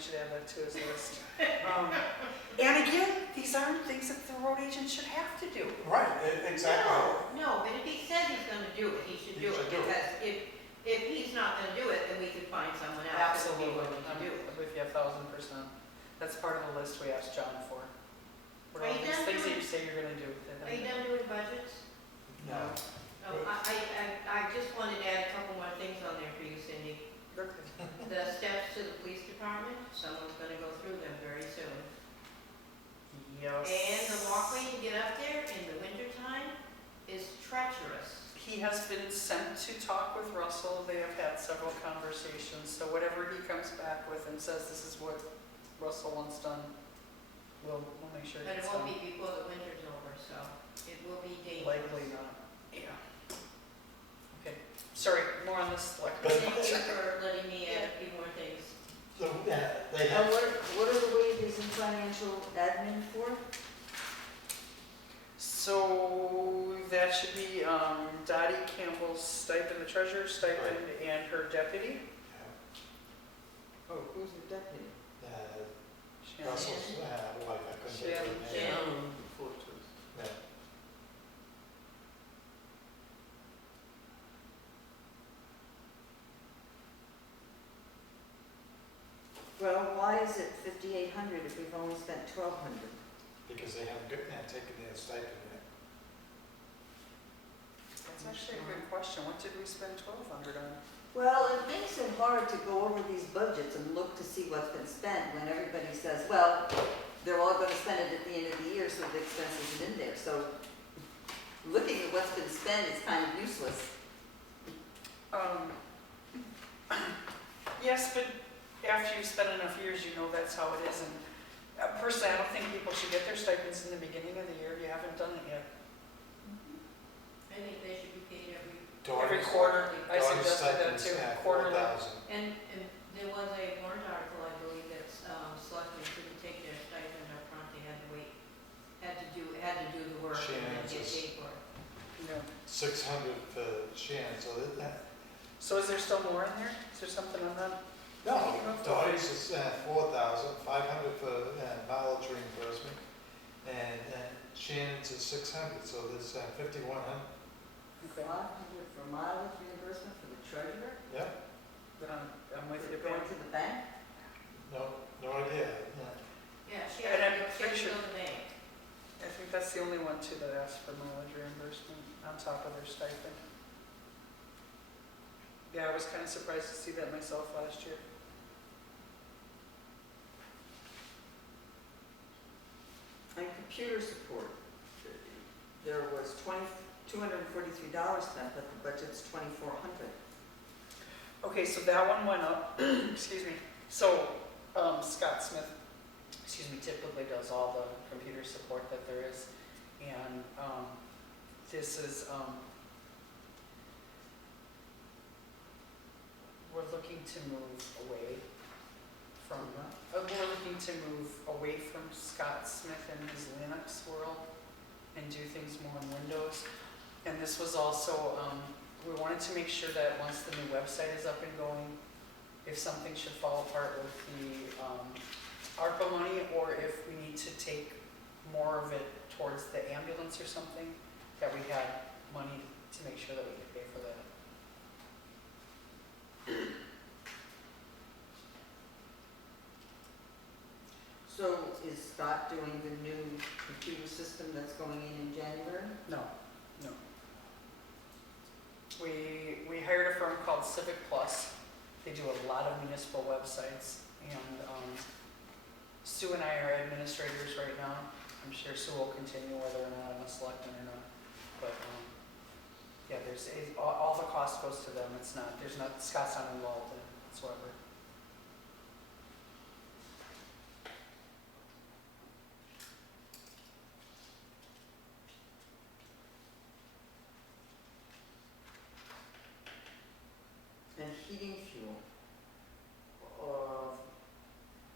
should add that to his list. And again, these aren't things that the road agent should have to do. Right, exactly. No, but if he says he's gonna do it, he should do it, because if he's not gonna do it, then we could find someone else that would be willing to I'm do it. with you 1,000%. That's part of the list we asked John for. What are Are all you these done things that doing- you say you're gonna do? Are you done doing budgets? No. Oh, I just wanted to add a couple more things on there for you, Cindy. Okay. The steps to the police department, someone's gonna go through them very soon. Yes. And the walkway to get up there in the wintertime is treacherous. He has been sent to talk with Russell. They have had several conversations. So whatever he comes back with and says this is what Russell wants done, we'll make sure But it it's won't done. be before the winter's over, so it will be dangerous. Likely not. Yeah. Okay. Sorry, more on this select. Thank you for letting me add a few more things. So, they And have, what are the wages in financial admin for? So that should be Dottie Campbell's stipend, the treasurer's stipend, and her deputy. Oh, who's the deputy? Shannon. Russell's wife, I couldn't get her name. Shannon. Yeah. Well, why is it 5,800 if we've only spent 1,200? Because they haven't taken their stipend yet. That's actually a good question. What did we spend 1,200 on? Well, it makes it hard to go over these budgets and look to see what's been spent when everybody says, well, they're all going to spend it at the end of the year, so the expense isn't in there. So looking at what's been spent is kind of useless. Yes, but after you've spent enough years, you know that's how it is. And personally, I don't think people should get their stipends in the beginning of the year. You haven't done it yet. I think they should be paid every, Every Daughters- quarter. I daughters' suggested that stipends, too. yeah, Quarterly. 4,000. and there was a warrant article, I believe, that selectmen couldn't take their stipend up front, they had to wait, had to do the work and then Shannon's get is- paid for it. Yeah. 600 for Shannon, so that, So is there still more in there? Is there something on that? no, daughters is 4,000, 500 for mileage reimbursement, and Shannon's is 600, so there's 5,100. Okay. 500 for mileage reimbursement for the treasurer? Yeah, Then I'm with you. Going to the bank? no idea. Yeah, she And had I'm to go pretty to sure- the bank. I think that's the only one too that asks for mileage reimbursement on top of their stipend. Yeah, I was kind of surprised to see that myself last year. And computer support, there was $243 spent, but the budget's $2,400. Okay, so that one went up, excuse me. So Scott Smith, typically does all the computer support that there is. And this is, we're looking to move away from, we're looking to move away from Scott Smith and his Linux world and do things more on Windows. And this was also, we wanted to make sure that once the new website is up and going, if something should fall apart with the ARPA money, or if we need to take more of it towards the ambulance or something, that we had money to make sure that we could pay for that. So is Scott doing the new computer system that's going in January? No. We hired a firm called Civic Plus. They do a lot of municipal websites, and Sue and I are administrators right now. I'm sure Sue will continue whether or not I'm a selectman or not. But yeah, all the cost goes to them. Scott's not involved in it whatsoever. And heating fuel,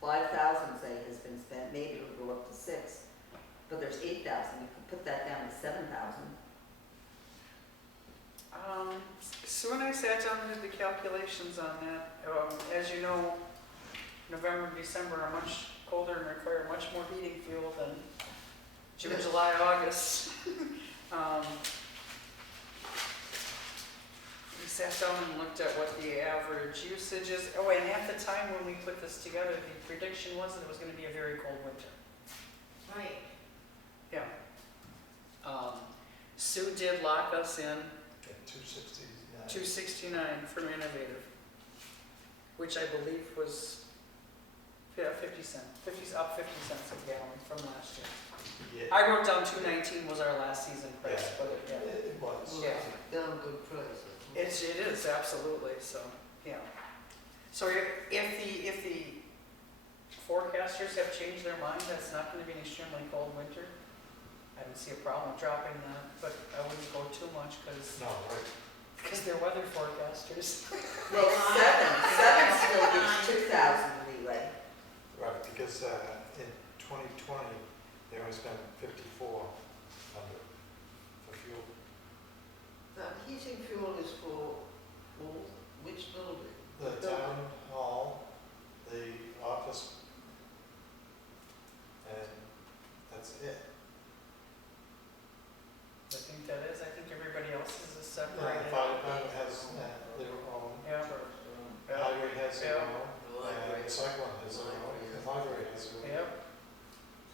5,000 say has been spent, maybe it'll go up to 6, but there's 8,000, you could put that down to 7,000. Sue and I sat down and did the calculations on that. As you know, November and December are much colder and require much more heating fuel than June, July, August. We sat down and looked at what the average usage is. Oh, and at the time when we put this together, the prediction was that it was gonna be a very cold winter. Right. Yeah. Sue did lock us in At 269. 269 from Innovative, which I believe was, 50 cents, up 50 cents a gallon from last year. Yeah, I wrote down 219 was our last season price, Yeah. but yeah. it was. Yeah. Damn good price. It is, absolutely, so, yeah. So if the forecasters have changed their mind, that's not gonna be an extremely cold winter, I don't see a problem dropping that, but I wouldn't go too much, No, right. because they're weather forecasters. Well, seven still gives 2,000 leeway. Right, because in 2020, they only spent 5,400 for fuel. That heating fuel is for all, which building? The town hall, the office, and that's it. I think that is, I think everybody else is a The separated. fire department has their own, Yeah. the highway has their Yeah. own, The and library. the cyclone has their own, the library has their own. Yep,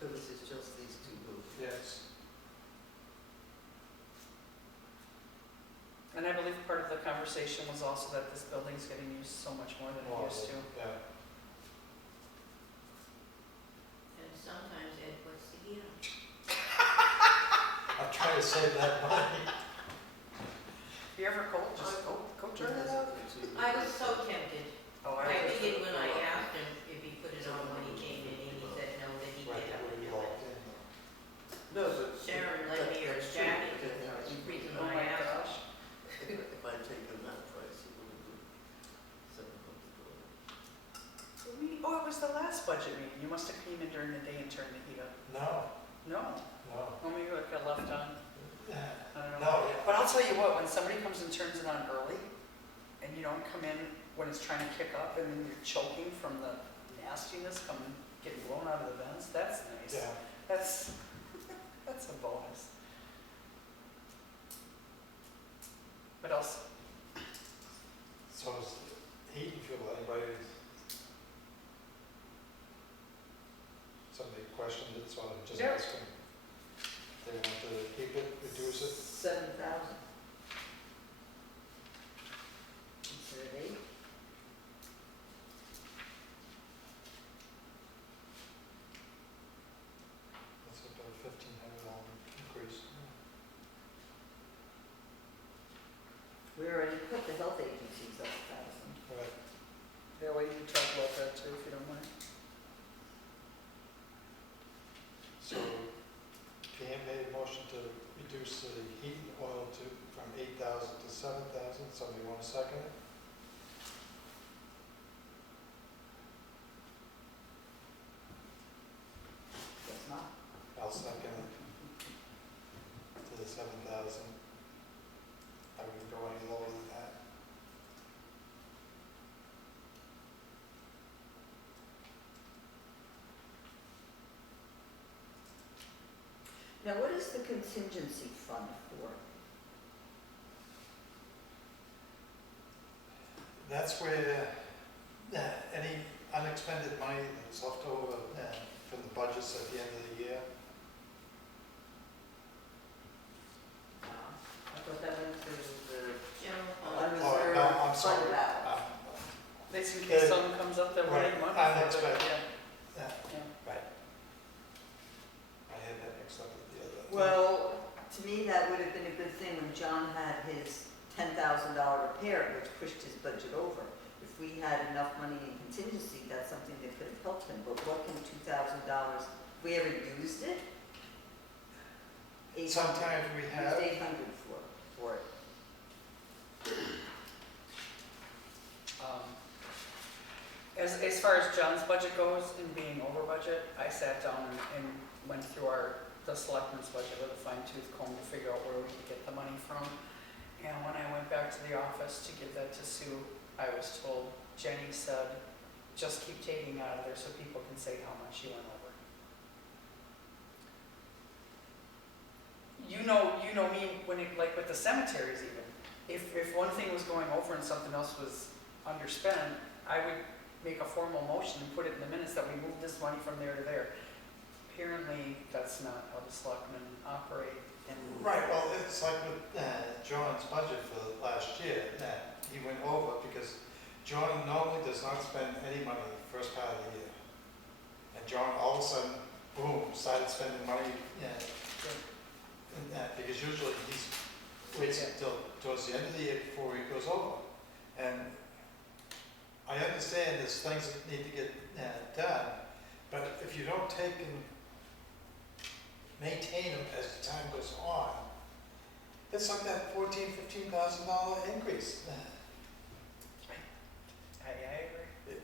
So this is just these two buildings. Yes. and I believe part of the conversation was also that this building's getting used so much more than it used to. Yeah. And sometimes Ed puts the heat on. I'm trying to save that money. If you're ever cold, just go turn it up. I was so tempted. Oh, I did when I asked him if he put it on when he came in, and he said no, that he Right, did have that to would be do it. locked in. No, but. Sharon let me her that's true, jacket, because was freezing Oh my my ass gosh. off. If I'd taken that price, it would have been $700. Oh, it was the last budget meeting. You must have came in during the day and turned the heat up. No, No, no. oh, maybe it got left on. I don't know. No, But I'll tell you what, when somebody comes and turns it on early, and you don't come in when it's trying to kick up, and then you're choking from the nastiness coming, getting blown out of the vents, that's nice. yeah. That's, that's a bonus. What else? So is heat and fuel, anybody, somebody questioned it, so I'm just Yeah. asking. They want to keep it, reduce it? 7,000. Instead of 8. That's about $1,500 increase. We already put the health agencies up 1,000. Right. Yeah, well, you can talk about that too, if you don't mind. So Pam made a motion to reduce the heat and oil from 8,000 to 7,000. Somebody want to second it? Guess not. I'll second it to the 7,000. I wouldn't go any lower than that. Now, what is the contingency fund for? That's where any unexpended money that's left over from the budgets at the end of the year. I thought that went to the General Oh, fund. unreserved no, I'm sorry. fund balance. It's in case something comes up that we Right, need money for, but unexpected. yeah, Yeah, yeah. right. I had that mixed up with the other. Well, to me, that would have been a good thing when John had his $10,000 repair, which pushed his budget over. If we had enough money in contingency, that's something that could have helped him, but what can $2,000, if we ever used it? 800. Sometimes we Used have. 800 for it. As far as John's budget goes and being over budget, I sat down and went through the selectmen's budget with a fine tooth comb to figure out where we could get the money from. And when I went back to the office to give that to Sue, I was told, Jenny said just keep taking out of there so people can say how much you went over. You know me, when it, like with the cemeteries even, if one thing was going over and something else was underspent, I would make a formal motion and put it in the minutes that we moved this money from there to there. Apparently, that's not how the selectmen operate, and. Right, well, it's like with John's budget for last year, he went over because John normally does not spend any money the first part of the year. And John all of a sudden, boom, started spending money, because usually he's waits until towards the end of the year before he goes over. And I understand there's things that need to get done, but if you don't take and maintain them as the time goes on, it's like that $14,000-15,000 increase. I agree.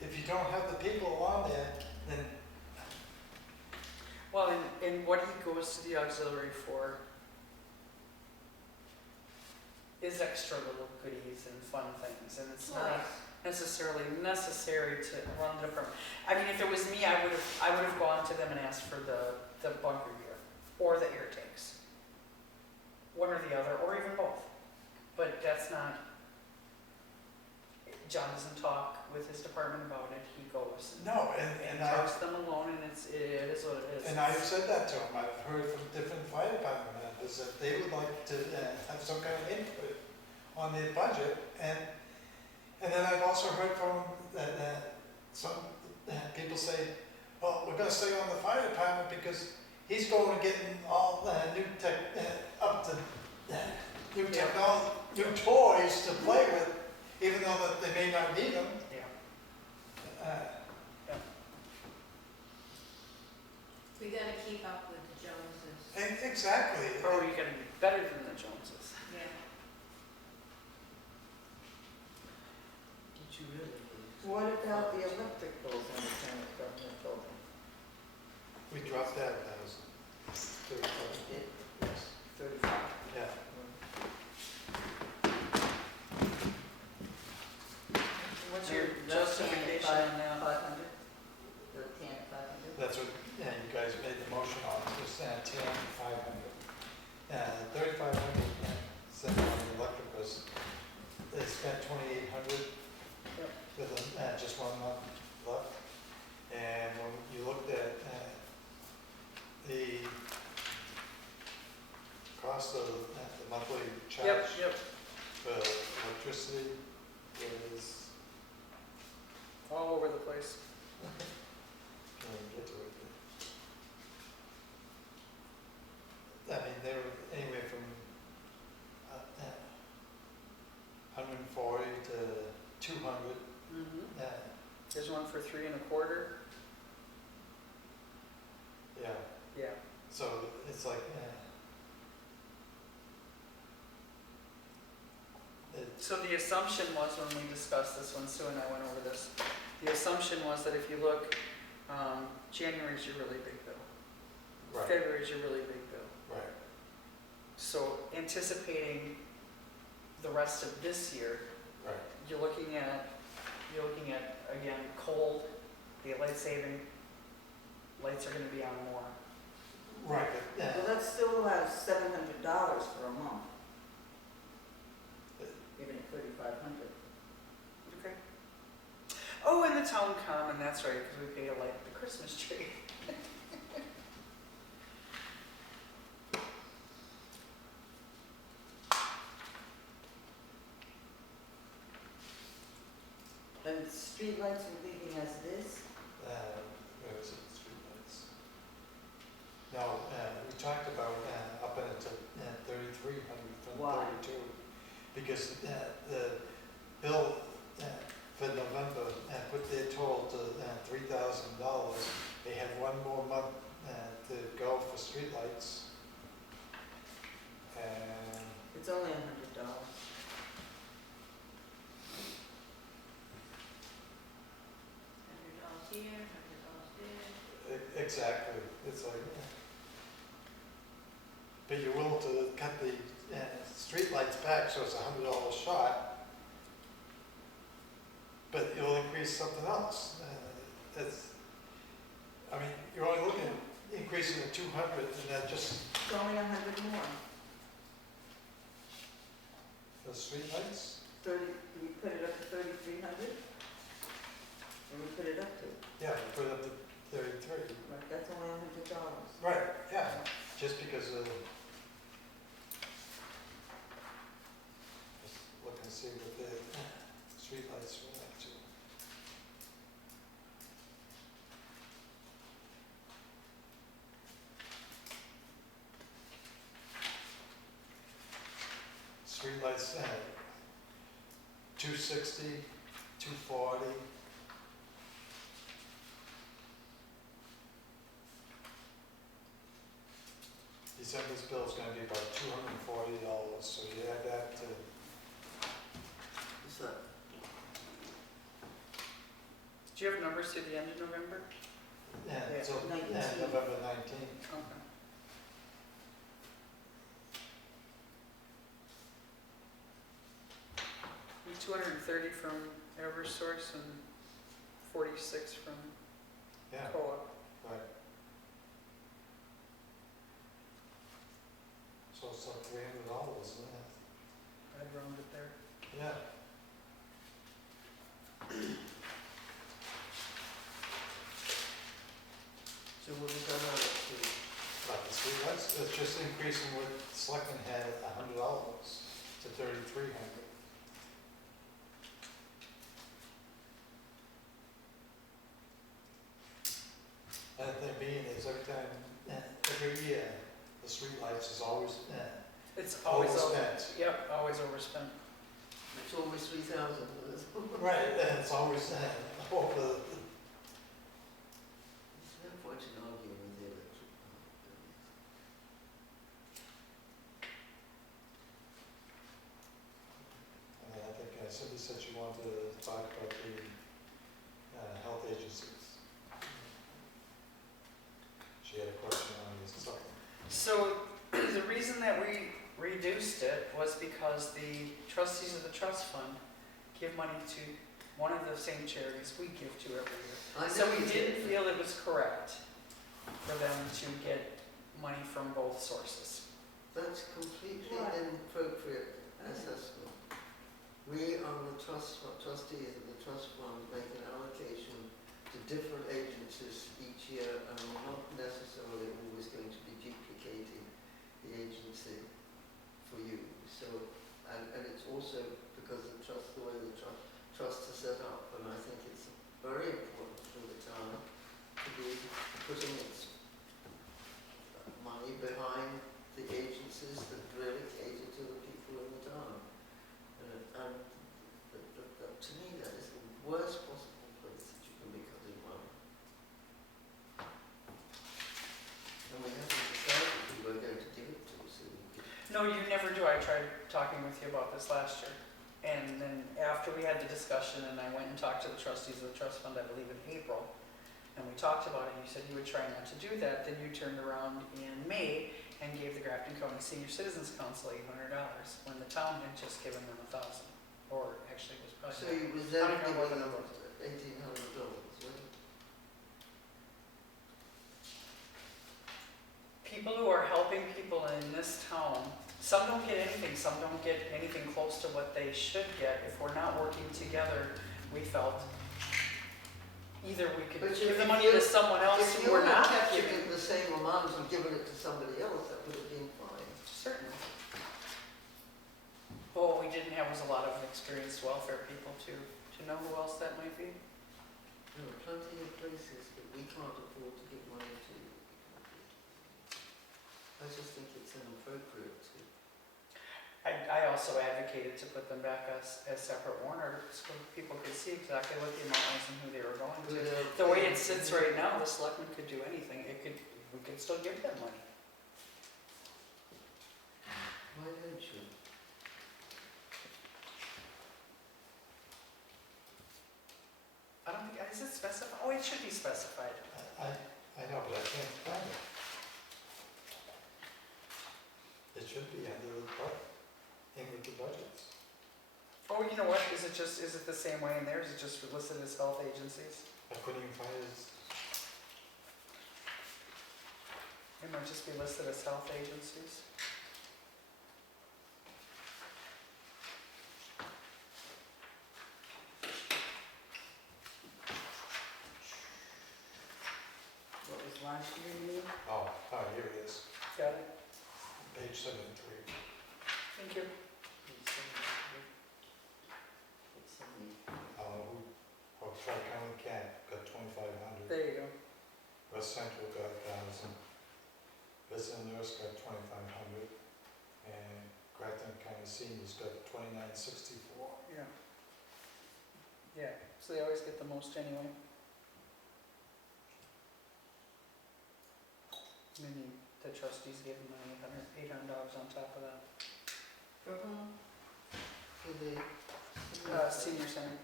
If you don't have the people on there, then Well, and what he goes to the auxiliary for is extra little goodies and fun things, and it's not necessarily necessary to run the department. I mean, if it was me, I would have gone to them and asked for the bunker gear or the air tanks, one or the other, or even both. But that's not. John doesn't talk with his department about it. He goes no, and and talks them alone, and it is what it is. And I've said that to him. I've heard from different fire department members that they would like to have some kind of input on their budget. And then I've also heard from some people say, well, we're going to stay on the fire department because he's going and getting all new tech, up to new technology, new toys to play with, even though that they may not need them. We gotta keep up with the Joneses. Exactly. Or you can be better than the Joneses. Yeah. Did you really? What about the electric bills in the town government building? We dropped that 1,000. Yes. 35. Yeah. What's your justification on that? 500? The tan at 500? That's what, you guys made the motion on, was 10, 500. 3,500, sent on the electric was, they spent 2,800 Yep. with just 1 month left. And when you looked at the cost of the monthly charge Yep. for electricity was, All over the place. can't even get to it. I mean, they were anywhere from 140 to 200. Mm-hmm. Uh, There's one for 3 1/4. yeah, Yeah. so it's like, So the assumption was, when we discussed this, when Sue and I went over this, the assumption was that if you look, January's your really big bill. right, February's your really big bill. right, So anticipating the rest of this year, right. you're looking at, again, cold, daylight saving, lights are gonna be on more. Right, but, Well, that still has $700 for a month. Even at 3,500. Okay. Oh, and the town common, that's right, because we pay to light the Christmas tree. And streetlights are leaving as it is? where was it, streetlights? No, we talked about upping it to 3,300 from Why? 32. Because the bill for November put their total to $3,000. They have 1 more month to go for streetlights. And It's only $100. $100 here, $100 there. exactly, it's like, but you're willing to cut the streetlights back, so it's $100 shot. but you'll increase something else. That's, I mean, you're only looking at increasing to 200, and that just, It's only 100 more. for streetlights? 30, we put it up to 3,300? Or we put it up to? Yeah, we put it up to 33. Right, that's only $100. Right, yeah, just because of, just look and see what the streetlights went up to. Streetlights, 260, 240. December's bill's gonna be about $240, so you add that to, Is that, Do you have numbers to the end of November? yeah, Yeah, so, 19. November 19th. Okay. And 230 from Eversource and 46 from Yeah, Co-op. right. So it's like $300, isn't it? I'd round it there. Yeah. so what was that out to? Like the streetlights, it's just increasing what Selectmen had $100 to 3,300. And the thing being is every year, the streetlights is always It's always overspent. Yep, always overspent. It's always 3,000, Right, and it's always over. There's no point in arguing with the electric companies. And I think Cindy said she wanted to talk about the health agencies. She had a question on this something. So the reason that we reduced it was because the trustees of the trust fund give money to one of the same charities we give to every year. I know So we you didn't feel it was correct for them to get money from both sources. That's completely Right. inappropriate assessment. We are the trustees of the trust fund make an allocation to different agencies each year, and we're not necessarily always going to be duplicating the agency for you. So, and it's also because the trust, the way the trust is set up, and I think it's very important for the town to be putting its money behind the agencies that really cater to the people in the town. And to me, that is the worst possible place that you can be cutting money. And we haven't decided who we're going to give it to, so we could. No, you never do. I tried talking with you about this last year. And then after we had the discussion and I went and talked to the trustees of the trust fund, I believe in April, and we talked about it, and you said you would try not to do that, then you turned around in May and gave the Grafton County Senior Citizens Council $800 when the town had just given them $1,000, or actually it was probably. So you was I then don't know what the giving number them was. $1,800, wasn't it? People who are helping people in this town, some don't get anything, some don't get anything close to what they should get. If we're not working together, we felt either we could But give the if money you- to someone else If who you we're had not kept it giving. in the same amount and given it to somebody else, that would have been fine. Certainly. But what we didn't have was a lot of experienced welfare people to know who else that might be. There are plenty of places that we can't afford to give money to. I just think it's inappropriate to. I also advocated to put them back as separate warrant articles so people could see exactly what the amount was and who they were going to. The way it sits right now, the selectmen could do anything. We could still give them money. Why don't you? I don't think, is it specified? Oh, it should be specified. I know, but I can't find it. It should be under the budget, in with the budgets. Or we can know what, is it the same way in there, is it just listed as health agencies? I couldn't even find his, It might just be listed as health agencies. What was last year, you mean? oh, here it is, Got it? page 73. Thank you. Tri-County Camp got 2,500. There you go. West Central got 1,000. Resident Nurse got 2,500. And Grafton County Seniors got 2,964. Yeah. Yeah, so they always get the most anyway. And then the trustees gave them $800 on top of that. For whom? For the. Senior center.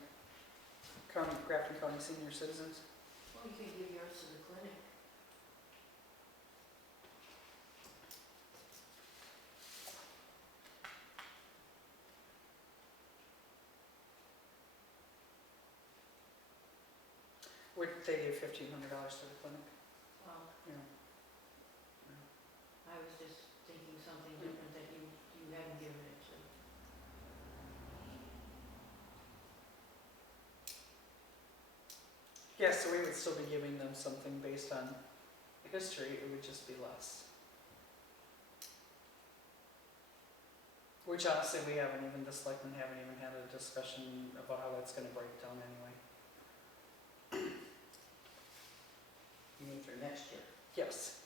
Grafton County Senior Citizens. Well, you could give yours to the clinic. They gave $1,500 to the clinic. Well, Yeah. I was just thinking something different that you hadn't given it to. Yeah, so we would still be giving them something based on history, it would just be less. Which honestly, the selectmen haven't even had a discussion about how that's gonna break down anyway. You mean for next year? Yes,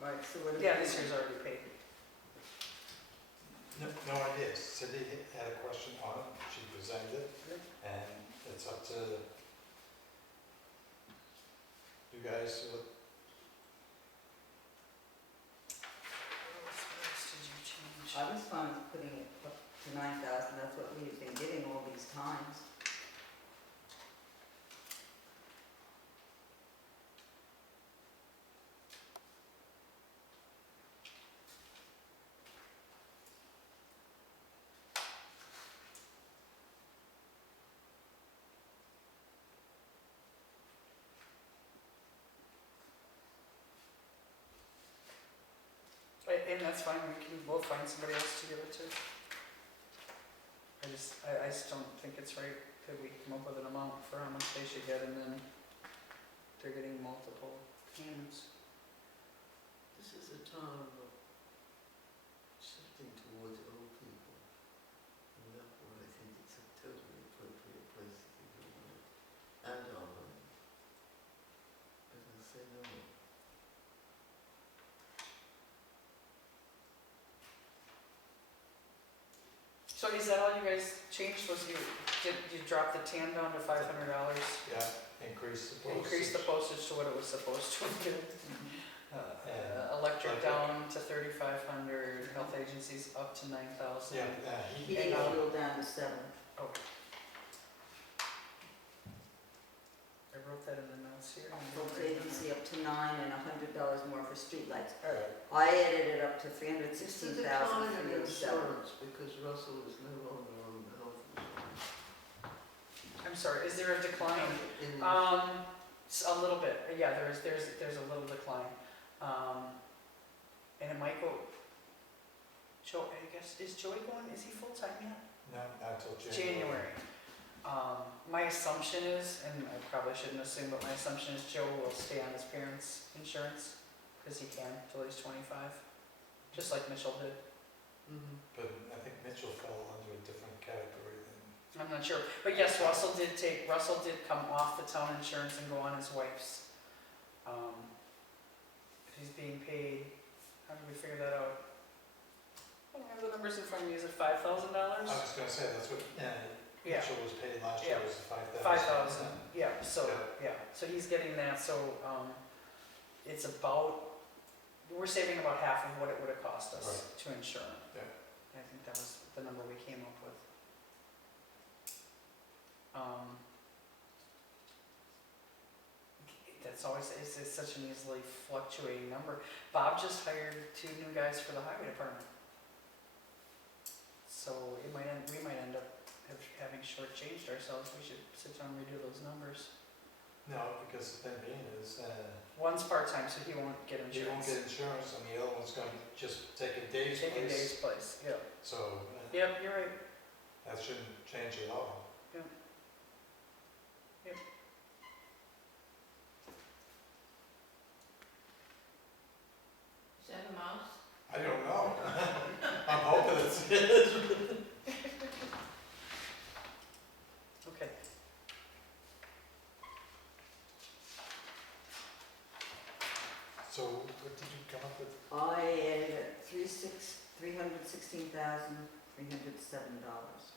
Right, so what? yeah, this year's already paid. No idea. Cindy had a question on it, she presented it, and it's up to you guys. What else did you change? I was fine with putting it up to 9,000, that's what we've been getting all these times. And that's fine, we'll find somebody else to give it to. I just don't think it's right that we come up with an amount for how much they should get and then they're getting multiple payments. This is a time of shifting towards old people. And therefore I think it's a totally appropriate place to give your money. And our money. But I say no more. So is that all you guys changed, was you dropped the tan down to $500? Yeah, increase the postage. Increase the postage to what it was supposed to do. Electric Okay. down to 3,500, health agencies up to 9,000. Yeah, Heating And, oil down to 7. Okay. I wrote that in the notes here. Health agency up to 9 and $100 more for streetlights. All right. I added it up to It's the decline of 316,307. insurance because Russell is no longer on the health insurance. I'm sorry, is there a decline? In A little bit, yeah, there's a little decline. And it might go, Joe, I guess, is Joey going, is he full-time yet? no, not until January. My assumption is, and I probably shouldn't assume, but my assumption is Joe will stay on his parents' insurance, because he can till he's 25, just like Mitchell did. But I think Mitchell fell under a different category than, I'm not sure, but yes, Russell did come off the town insurance and go on his wife's. He's being paid, how did we figure that out? I don't have the numbers in front of me, is it $5,000? I was gonna say, that's what Yeah, Mitchell was paid last year, Yeah. was 5,000. 5,000, yeah, so, so he's getting that, so, it's about, we're saving about half of what it would have cost us to insure him. Yeah. I think that was the number we came up with. That's always, it's such an easily fluctuating number. Bob just hired 2 new guys for the highway department. So we might end up having shortchanged ourselves, we should sit down and redo those numbers. No, because the thing being is, One's part-time, so he won't get you won't insurance. get insurance, and the other one's gonna be just taking Dave's Taking place. Dave's place, yeah. So, Yep, you're right. that shouldn't change at all. Is that a mouse? I don't know. I'm hoping it's his. Okay. So what did you come up with? I added at $316,307.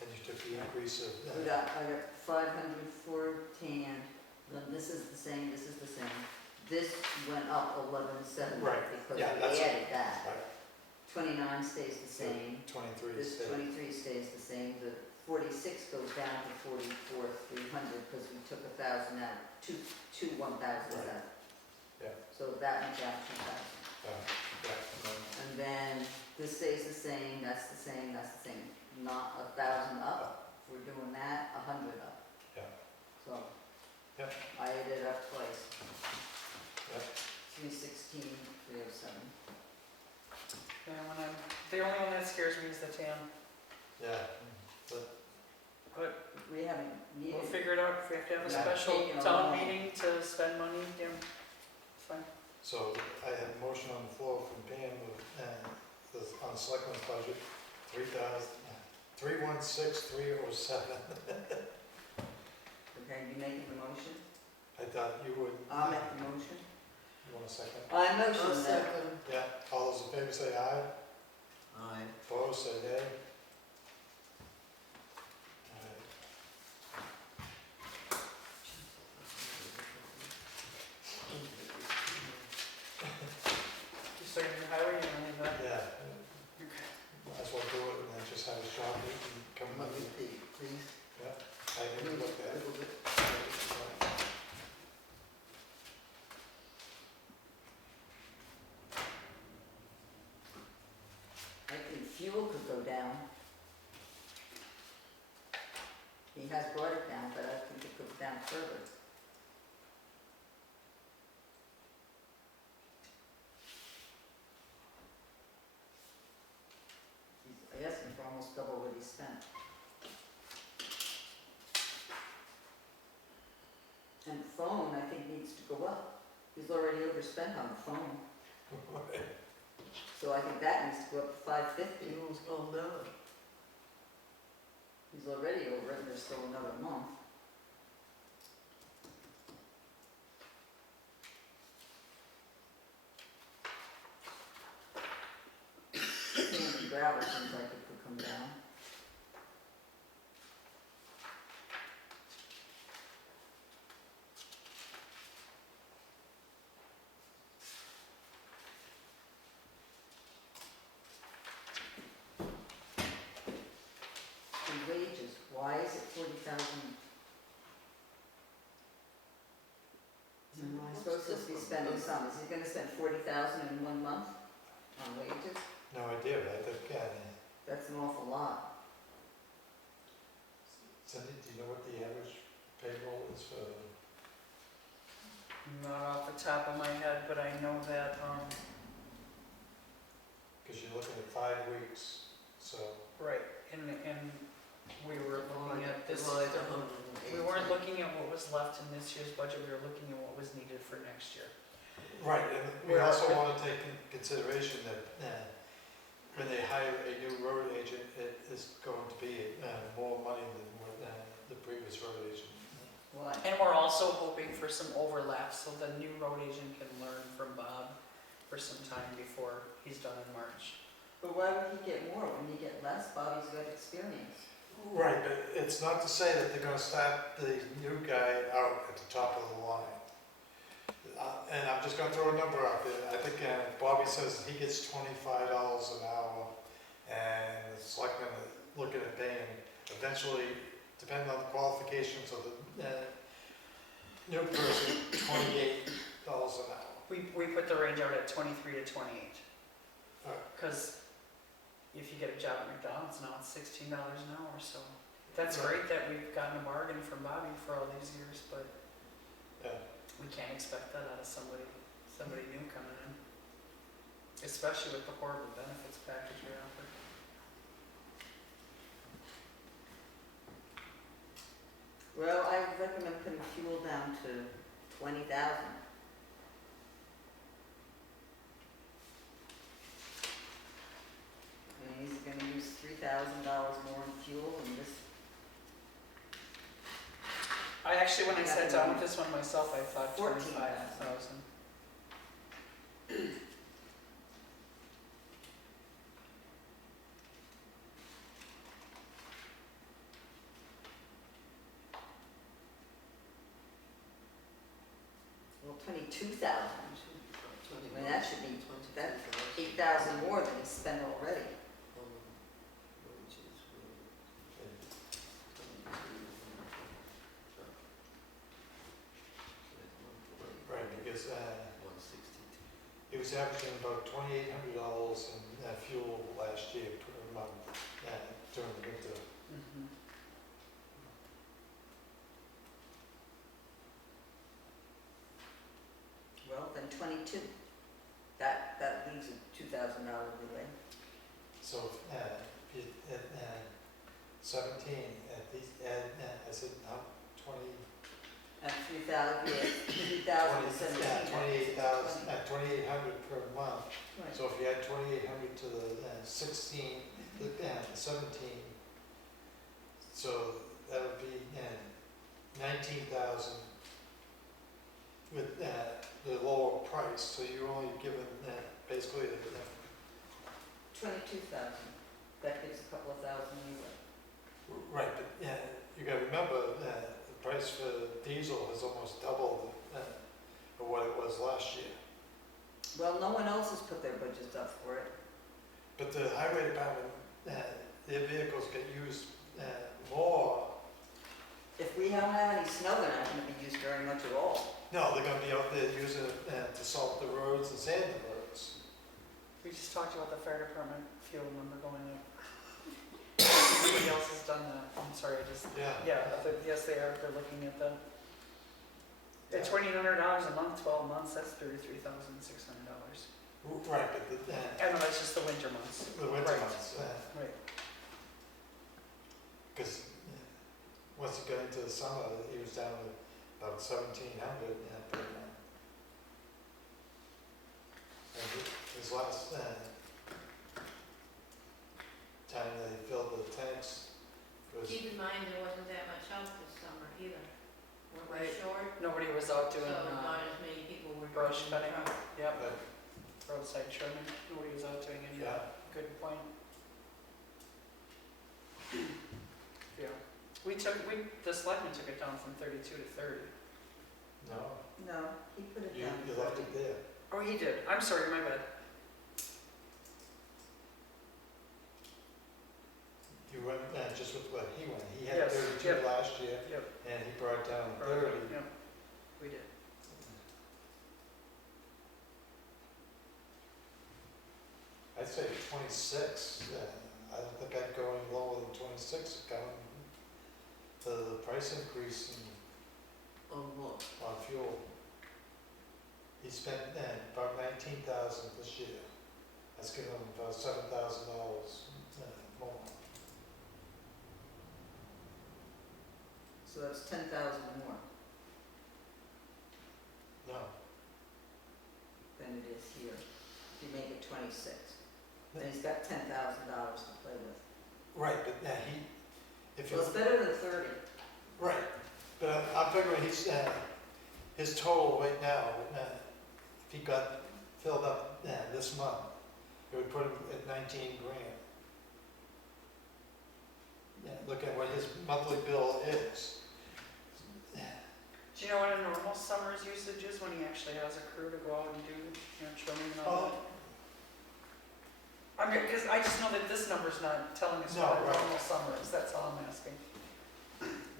And you took the increase of, I got 514, then this is the same, this is the same. This went up 11.7 Right, because yeah, we that's- added that. right, 29 stays the same, 23 this state. 23 stays the same, the 46 goes down to 44,300 because we took 1,000 out, two 1,000s Right. out. Yeah. So that went down 2,000. Yeah, And then this stays the same, that's the same, that's the same. Not 1,000 up, if we're doing that, 100 up. Yeah. So. Yeah. I added up twice. Yeah. 316, 307. Yeah, the only one that scares me is the tan, yeah. but We haven't needed. we'll figure it out. If we have to have a Yeah. special Taking a town long- meeting to spend money, yeah, it's fine. So I have a motion on the floor from Pam, on the selectmen's budget, 316,307. Okay, you making the motion? I thought you would. I'll make the motion. You want a second? I I'll motion that. second. Yeah, all those in favor say aye, Aye. opposed say nay. All right. You started your highway, you don't need that? Yeah, might as well do it and then just have a short meeting and come Let up me with, see, please. I didn't look at it. Little bit. I think fuel could go down. He has brought it down, but I think it could go down further. He's asking for almost double what he spent. And the phone, I think, needs to go up. He's already overspent on the phone, so I think that needs to go up to 550. Fuel's gone down. He's already over it, and there's still another month. Sand and gravel seems like it could come down. And wages, why is it 40,000? He's supposed to be spending some, is he gonna spend 40,000 in 1 month on wages? No idea, but I think, That's an awful lot. Cindy, do you know what the average payroll is for? Not off the top of my head, but I know that, Because you're looking at 5 weeks, so. right, and we were looking at this, Divide we weren't looking at what was left in this year's budget, we were looking at what was needed for next year. Right, and we Where- also want to take in consideration that when they hire a new road agent, it is going to be more money than what the previous road agent. Why? And we're also hoping for some overlap, so the new road agent can learn from Bob for some time before he's done in March. But why would he get more when you get less? Bobby's got experience. Right, but it's not to say that they're going to start the new guy out at the top of the line. And I'm just going to throw a number out there. I think Bobby says he gets $25 an hour, and the selectmen are looking at paying eventually, depending on the qualifications of the new person, $28 an We put the range out at 23 to 28. Alright. Because if you get a job at McDonald's now, it's $16 an hour, so that's Right. great that we've gotten a bargain from Bobby for all these years, but Yeah. we can't expect that out of somebody new coming in. Especially with the horrible benefits package we offer. Well, I recommend putting fuel down to 20,000. And he's gonna use $3,000 more in fuel and this, I actually, when I sat down with this one myself, I thought 14,000. 25,000. well, 22,000. I mean, that should be, that's 22,000. 8,000 more than he spent already. Right, because, 162. he was averaging about $2,800 in fuel last year per month, during the winter. Mhm. Well, then 22. That leaves a $2,000 leeway. So, if you, at, 17, at least, I said, how, 20, And 3,000, yeah, 3,000 to 17. 2,800 per month. Right. So if you add 2,800 to the 16, the 17, so that would be 19,000 with the lower price. So you're only given basically 22,000. That gives a couple of thousand leeway. right, but you got to remember the price for diesel has almost doubled of what it was last year. Well, no one else has put their budgets up for it. But the highway department, their vehicles get used more. If we don't have any snow, they're not gonna be used very much at all. No, they're gonna be out there using it to salt the roads and sand the roads. We just talked about the fire department fuel number going up. Somebody else has done that, I'm sorry, Yeah. yes, they are, they're looking at the, at $2,800 a month, 12 months, that's $33,600. Right, but And that's just the winter months. the winter Right. months, Right. because once you got into the summer, he was down to about 1,700 per month. And his last time that he filled the tanks was, Keep in mind, there wasn't that much out this summer either. Weren't we Right. short? Nobody was out So doing not as many people were. brush driving cutting, trucks. yep, but, roadside trimming, nobody was out doing any of yeah, that, good point. Yeah, the selectmen took it down from 32 to 30. no, No, he put it you down. you left it there. Oh, he did, I'm sorry, my bad. You went just with what he went, he had Yes, 32 yep. last year, Yep. and he brought down 30. Yep, we did. I'd say 26, I don't think I'd go any lower than 26, accounting the price increase On what? on fuel. He spent about 19,000 this year. That's given him about $7,000 more. So that's 10,000 more No, than it is here. If you make it 26, then he's got $10,000 to play with. right, but if you, Well, it's better than 30. right, but I'm figuring his total right now, if he got filled up this month, it would put him at 19 grand. Look at what his monthly bill is. Do you know what a normal summer's usage is when he actually has a crew to go out and do, trimming and all that? I mean, because I just know that this number's not telling us No, what a right. normal summer is, that's all I'm asking.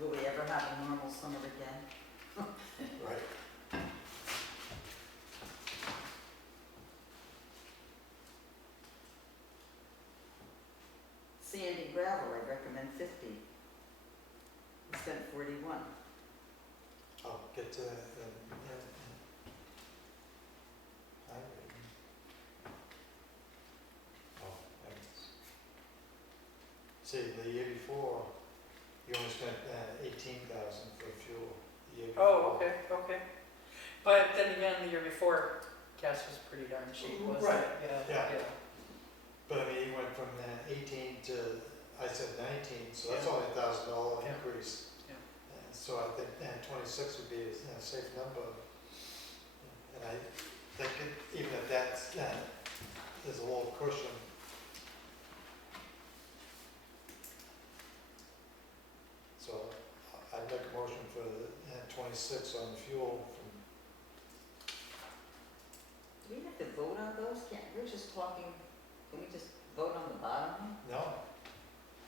Will we ever have a normal summer again? Right. gravel, I recommend 50. We spent 41. I'll get to that, highway. Oh, thanks. See, the year before, you only spent 18,000 for fuel, the year before. Oh, okay. But then again, the year before, gas was pretty darn cheap, wasn't Right. it? Yeah. But I mean, he went from 18 to, I said 19, so that's Yeah. only $1,000 Yeah. increase. Yeah. And so I think 26 would be a safe number. And I think even if that's, there's a little cushion. So I'd make a motion for the 26 on fuel from, Do we have to vote on those? We're just talking, can we just vote on the bottom one? no,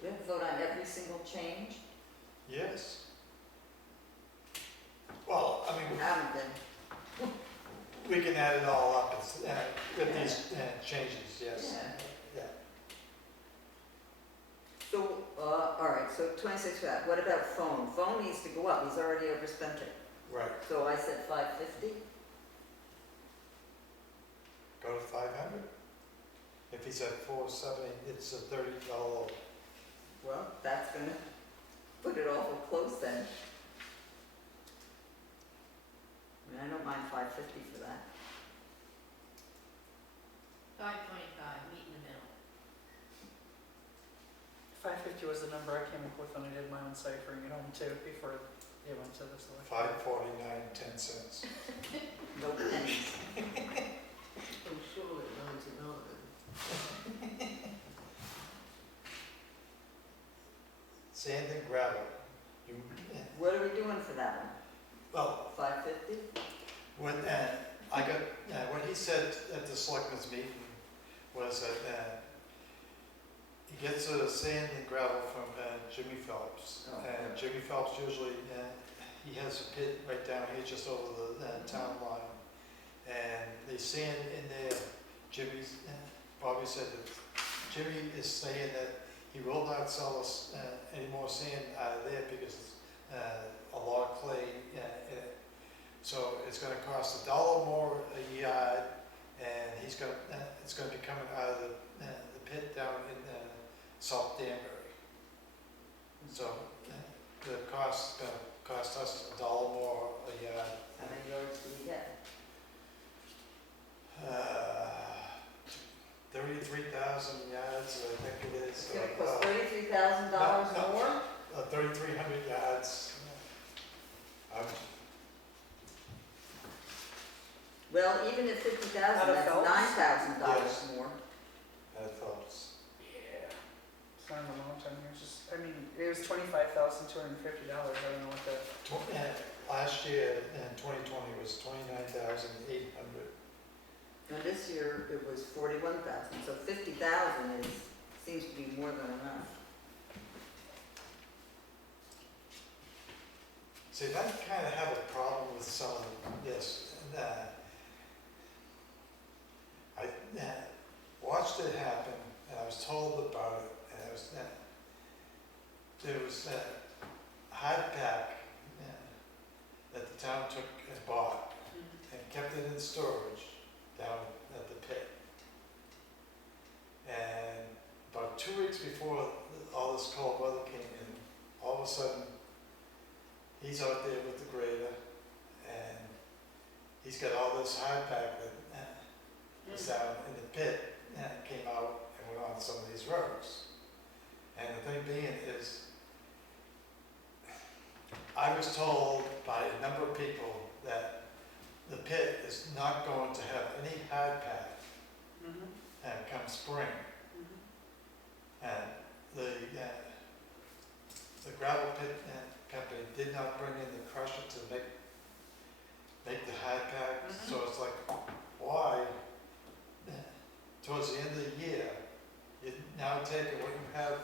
We have to vote on every single change? yes. Well, I mean, We haven't been. we can add it all up with these changes, yes. Yeah. Yeah. So, all right, so 26 for that. What about phone? Phone needs to go up, he's already overspent it. Right, So I said 550. go to 500. If he's at 470, it's a $30. Well, that's gonna put it awful close then. I mean, I don't mind 550 for that. 525, meet in the middle. 550 was the number I came up with when I did my own ciphering at home too, before they went to this election. 549.10. No pennies. I'm sure at 99. Sand and gravel. You, What are we doing for that one? well, 550? when I got, what he said at the selectmen's meeting was that he gets sand and gravel from Jimmy Phelps. Oh, And yeah. Jimmy Phelps usually, he has a pit right down here just over the town line. And they sand in there. Jimmy's, Bobby said that Jimmy is saying that he will not sell us any more sand out of there because it's a lot of clay in it. So it's going to cost $1 more a yard, and it's going to be coming out of the pit down in South Danbury. So the cost is going to cost us $1 more a yard. How many yards do we get? 33,000 yards, I think it is. It's gonna cost $33,000 No, no. more? 3,300 yards. Well, even at 50,000, Out of that's Phelps? $9,000 more. That Phelps. Yeah. It's not a long time, it's just, I mean, it was $25,250, I don't know what that. Last year in 2020 was 29,800. And this year, it was 41,000, so 50,000 seems to be more than enough. See, I kind of have a problem with some of this. I watched it happen, and I was told about it, and I was, there was a hard pack that the town took and bought and kept it in storage down at the pit. And about 2 weeks before all this cold weather came in, all of a sudden, he's out there with the grader, and he's got all this hard pack that was down in the pit, and came out and went on some of these roads. And the thing being is, I was told by a number of people that the pit is not going to have any hard pack come spring. And the gravel pit company did not bring in the crusher to make the hard pack. So it's like, why? Towards the end of the year, you now take what you have,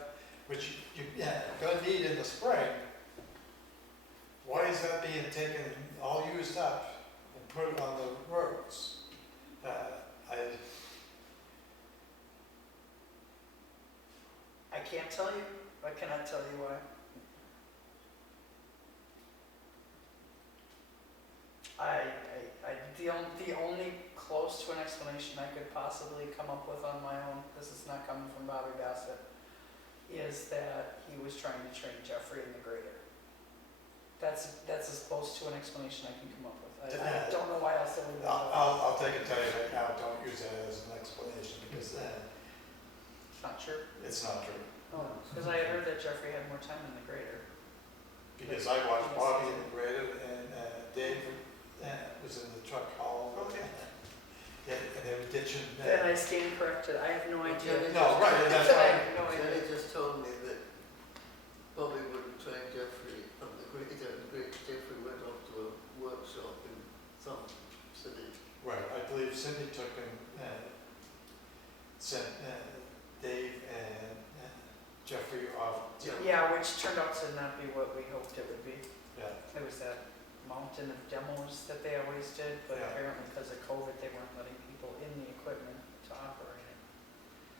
which you're going to need in the spring. Why is that being taken, all used up, and put on the roads? I can't tell you, I cannot tell you why. The only close to an explanation I could possibly come up with on my own, this is not coming from Bobby Bassett, is that he was trying to train Jeffrey in the grader. That's as close to an explanation I can come up with. I don't know why else I would. I'll take it, tell you right now, don't use that as an explanation, because It's not true. it's not true. Oh, because I had heard that Jeffrey had more time in the grader. Because I watched Bobby in the grader, and Dave was in the truck haul. Okay. Yeah, and they were ditching. Then I stand corrected, I have no idea. No, right, and that's I why, have no Jenny idea. just told me that Bobby wouldn't train Jeffrey on the grader, Jeffrey went off to a workshop in some city. right, I believe Cindy took him, sent Dave and Jeffrey off. Yeah, which turned out to not be what we hoped it would be. Yeah, There was that mountain of demos that they always did, but Yeah. apparently because of COVID, they weren't letting people in the equipment to operate it.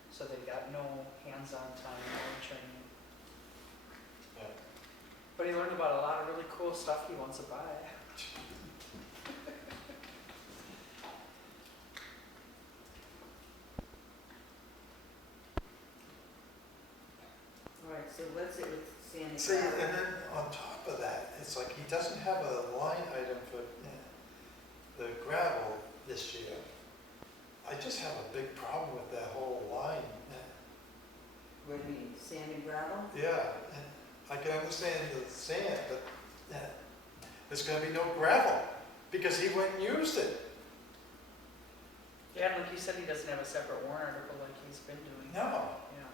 So they got no hands-on time, no training. yeah. But he learned about a lot of really cool stuff he wants to buy. All right, so what's it with Sandy See, gravel? and then on top of that, it's like he doesn't have a line item for the gravel this year. I just have a big problem with that whole line. What do you mean, sand and gravel? Yeah, and I can understand the sand, but there's gonna be no gravel, because he went and used it. Yeah, and like you said, he doesn't have a separate warrant article like he's been doing. No, Yeah.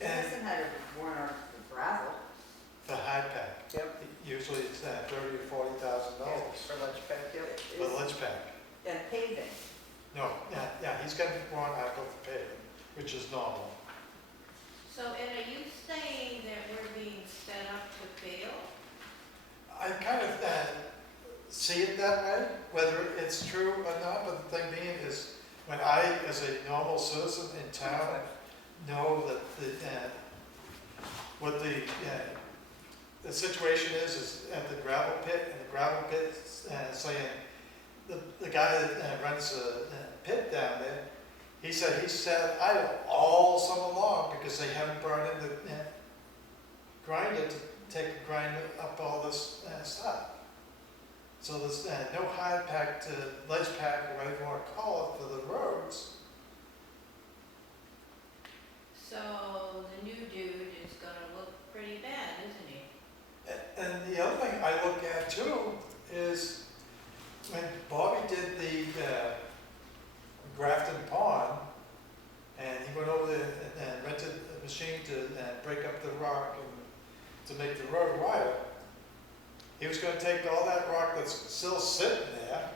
He and hasn't had a warrant article for gravel. the high pack, Yep. usually it's $30,000 or $40,000 For ledge pack, yep. for the ledge pack. And paving. No, yeah, he's got a warrant article for paving, which is normal. So, Ed, are you saying that we're being set up to fail? I kind of see it that way, whether it's true or not, but the thing being is, when I, as a normal citizen in town, know that what the situation is at the gravel pit, and the gravel pit, saying, the guy that runs the pit down there, he said he sat idle all summer long because they haven't brought in the grinder to grind up all this stuff. So there's no hard pack to ledge pack, or whatever you want to call it, for the roads. So the new dude is gonna look pretty bad, isn't he? And the other thing I look at too is when Bobby did the Grafton Pond, and he went over there and rented a machine to break up the rock and to make the road wider. He was going to take all that rock that's still sitting there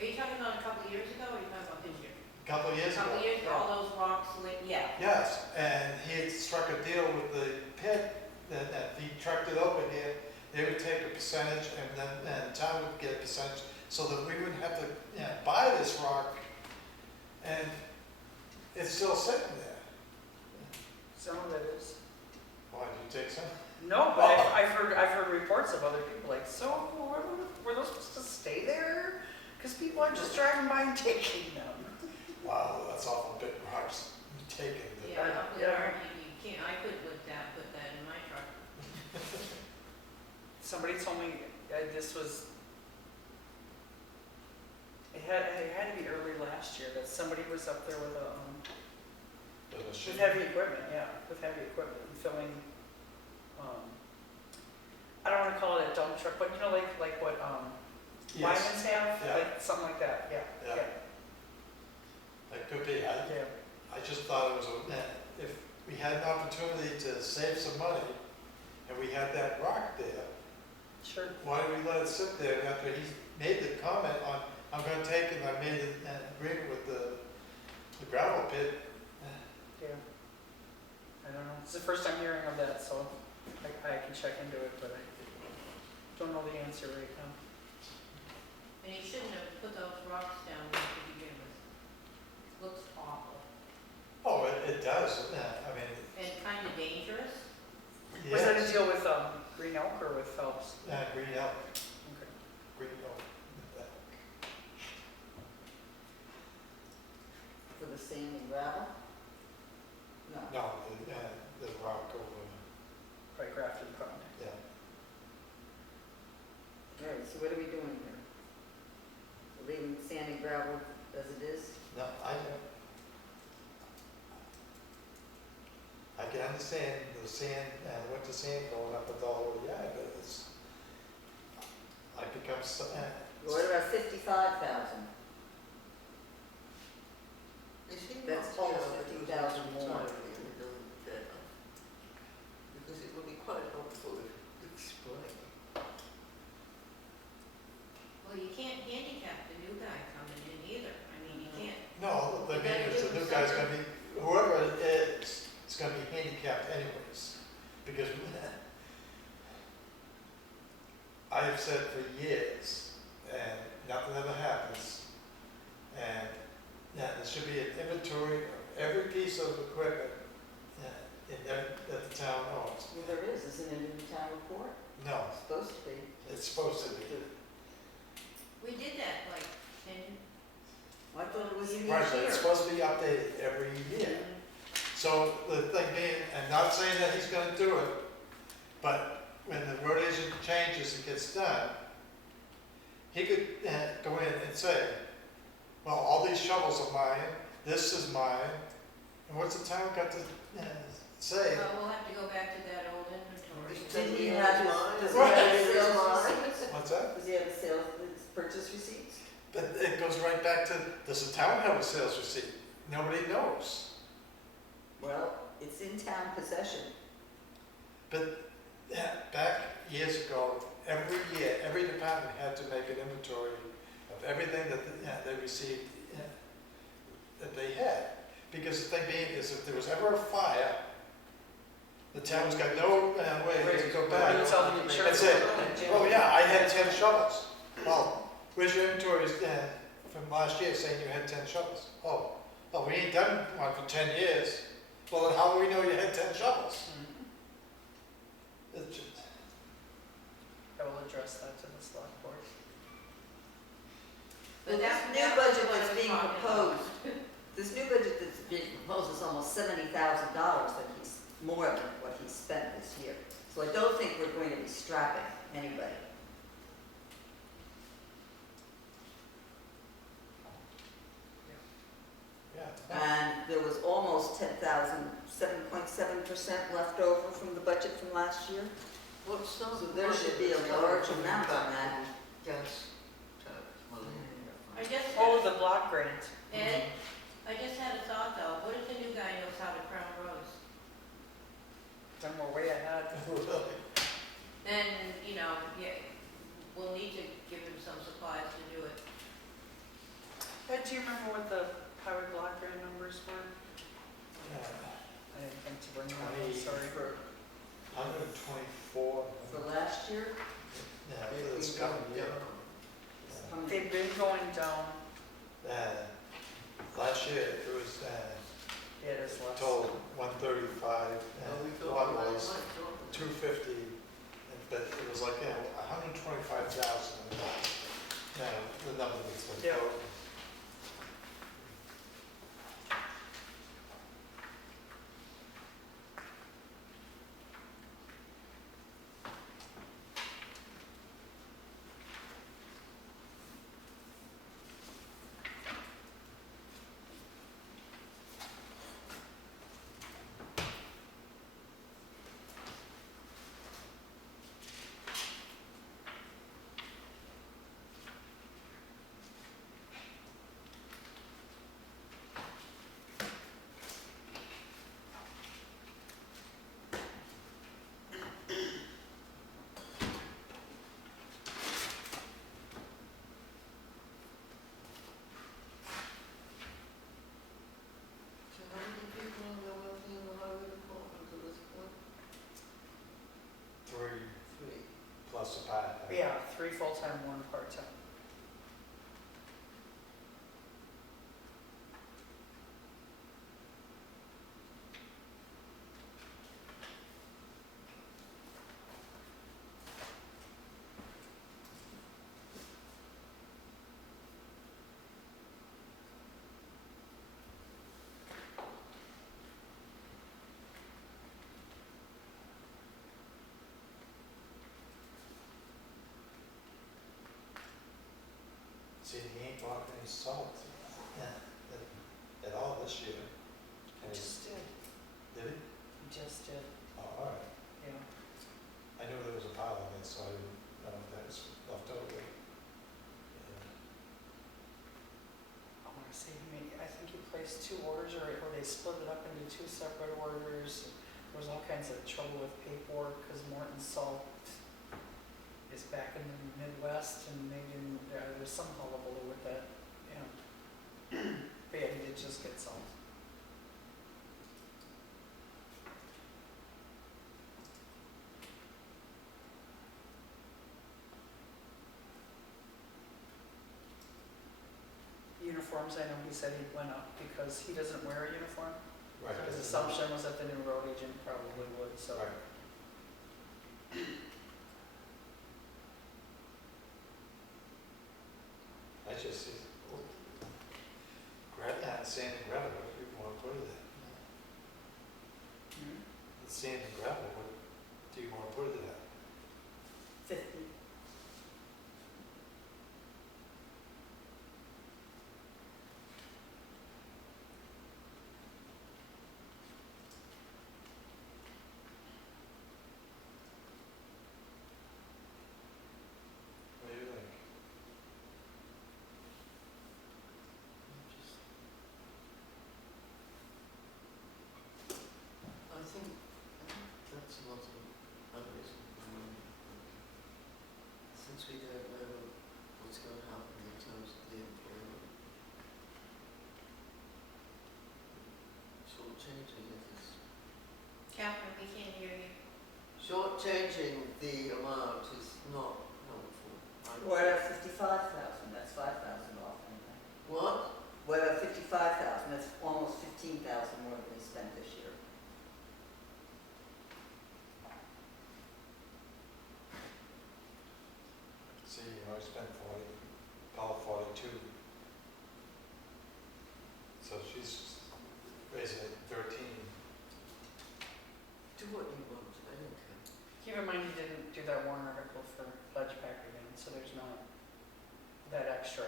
Are you talking about a couple of years ago, or are you talking about this year? a couple of years A couple ago. of years ago, all those rocks, yeah. Yes, and he had struck a deal with the pit that if he trucked it over here, they would take a percentage, and then the town would get a percentage, so that we wouldn't have to buy this rock, and it's still sitting there. Some of it is. Why, did you take some? No, but I've heard reports of other people like, so were those supposed to stay there? Because people are just driving by and taking them. Wow, that's awful big rocks taken. Yeah, up Yeah. there, you can't, I couldn't put that in my truck. Somebody told me this was, it had to be early last year, that somebody was up there with with heavy equipment, with heavy equipment, and filling, I don't want to call it a dump truck, but you know, like what Yes, Lyman's have, Yeah. like something like that, yeah. that could be. Yeah. I just thought it was, if we had an opportunity to save some money, and we had that rock there, Sure. why do we let it sit there after he's made the comment on, I'm gonna take it, and I made an agreement with the gravel pit. Yeah. I don't know. It's the first time hearing of that, so I can check into it, but I don't know the answer right now. And he shouldn't have put those rocks down there to begin with. Looks awful, Oh, it does, I mean, and kind of dangerous. deal with, Green Elk or with Phelps? Green Elk, Okay. Green Elk. For the sand and gravel? No. No, the rock over, By Grafton Pond. yeah. All right, so what are we doing here? We're leaving sand and gravel as it is? No, I can understand the sand, winter sand going up with all over the yard, but it's, I become, What about 55,000? Is he That's not almost here? 50,000 more. Because it would be quite helpful if you could explain. Well, you can't handicap the new guy coming in either. I mean, you can't. no, the You gotta mean is give the new him guy's something. gonna be, whoever it is, it's gonna be handicapped anyways. Because I have said for years, and nothing ever happens, and yeah, there should be an inventory of every piece of equipment that the town owns. Well, there is, isn't it in the town report? No, It's supposed to be. it's supposed to be. We did that like 10. I thought it was in each Right, but year. it's supposed to be updated every year. So the thing being, and not saying that he's gonna do it, but when the road agent changes and gets done, he could go in and say, well, all these shovels are mine, this is mine, and what's the town got to say? Well, we'll have to go back to that old inventory. Didn't he Yeah, have mine. his, does he have his Right. sales Mine. receipts? What's that? Does he have his sales, his purchase receipts? But it goes right back to, does the town have a sales receipt? Nobody knows. Well, it's in town possession. But back years ago, every year, every department had to make an inventory of everything that they received, that they had. Because the thing being is, if there was ever a fire, the town's got no way to go back It's all the and insurance. say, oh yeah, I had 10 shovels. Well, where's your inventory from last year saying you had 10 shovels? Oh, well, we ain't done one for 10 years. Well, then how do we know you had 10 shovels? It's just, I will address that to the select board. Well, this That- new that was budget what I that's was being talking proposed, this new budget that's being proposed is almost $70,000 that he's, more than what he spent this year. So I don't think we're going to be strapping anybody. yeah. And there was almost 10,000, 7.7% left over from the budget from last year. What's the So there should be a budget large coming amount on back that. from Gas tax money. I just, Oh, the block grant. Ed, I just had a thought though. What if the new guy knows how to crown roads? Then we're way ahead. Then, you know, yeah, we'll need to give him some supplies to do it. Ed, do you remember what the highway block grant numbers were? Yeah. I didn't think to bring them up, I'm 20 sorry. for 124. For last year, Yeah, for this coming year. They've been going down, Last year, it was it is less. total 135, Oh, we and thought one we might was talk. 250, but it was like, 125,000. The number that's been Yeah. quoted. So how many people are there working in the highway department at this point? 3 Three. plus a part. Yeah, 3 full-time, 1 part-time. drop any salt at all this year. He just did, Did he? he just did, Oh, all right. yeah. I knew there was a pile of it, so I didn't know if that was left over. Yeah. I wanna say he made, I think he placed 2 orders, or they split it up into 2 separate orders. There was all kinds of trouble with paperwork, cause Morton Salt is back in the Midwest, and they didn't, there was some hullabaloo with that, yeah. But yeah, he did just get salt. Uniforms, I know he said he went up because he doesn't wear a uniform. Right. His assumption was that the new road agent probably would, so. Right. I just see, sand and gravel, what do you want to put it at? Hmm. The sand and gravel, what do you want to put it at? 50. What do you think? I think that's not unreasonable. Since we don't know what's going to happen in terms of the employment, shortchanging it is. Catherine, we can't hear you. Shortchanging the amount is not helpful. What about 55,000, that's 5,000 off anyway. What? What about 55,000, that's almost 15,000 more than we spent this year. See, I spent 42. So she's raising it 13. Do what you want, I don't care. Keep in mind, he didn't do that warrant article for pledge pack again, so there's not that extra.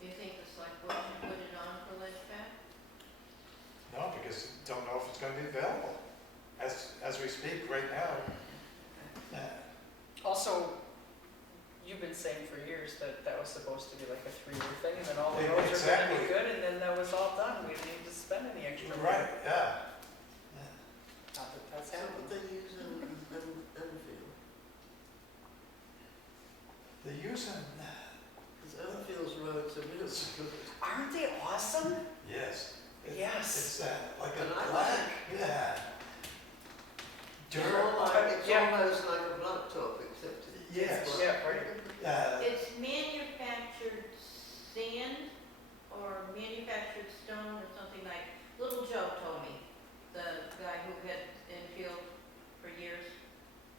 Do you think the select board should put it on for ledge back? No, because don't know if it's going to be available. As we speak right now. Also, you've been saying for years that that was supposed to be like a 3-year thing, and then all the Yeah, roads are gonna exactly. be good, and then that was all done, we didn't need to spend any extra money. Right, yeah. Not that that's So happened. they use Enfield. They're using, Because Enfield's roads are really good. Aren't they awesome? yes. Yes. It's like And a I black, yeah. It's, Dirt. it's Yeah. almost like a blacktop, except it's Yes. black. Yeah, right. It's manufactured sand or manufactured stone or something like, Little Joe told me, the guy who had Enfield for years.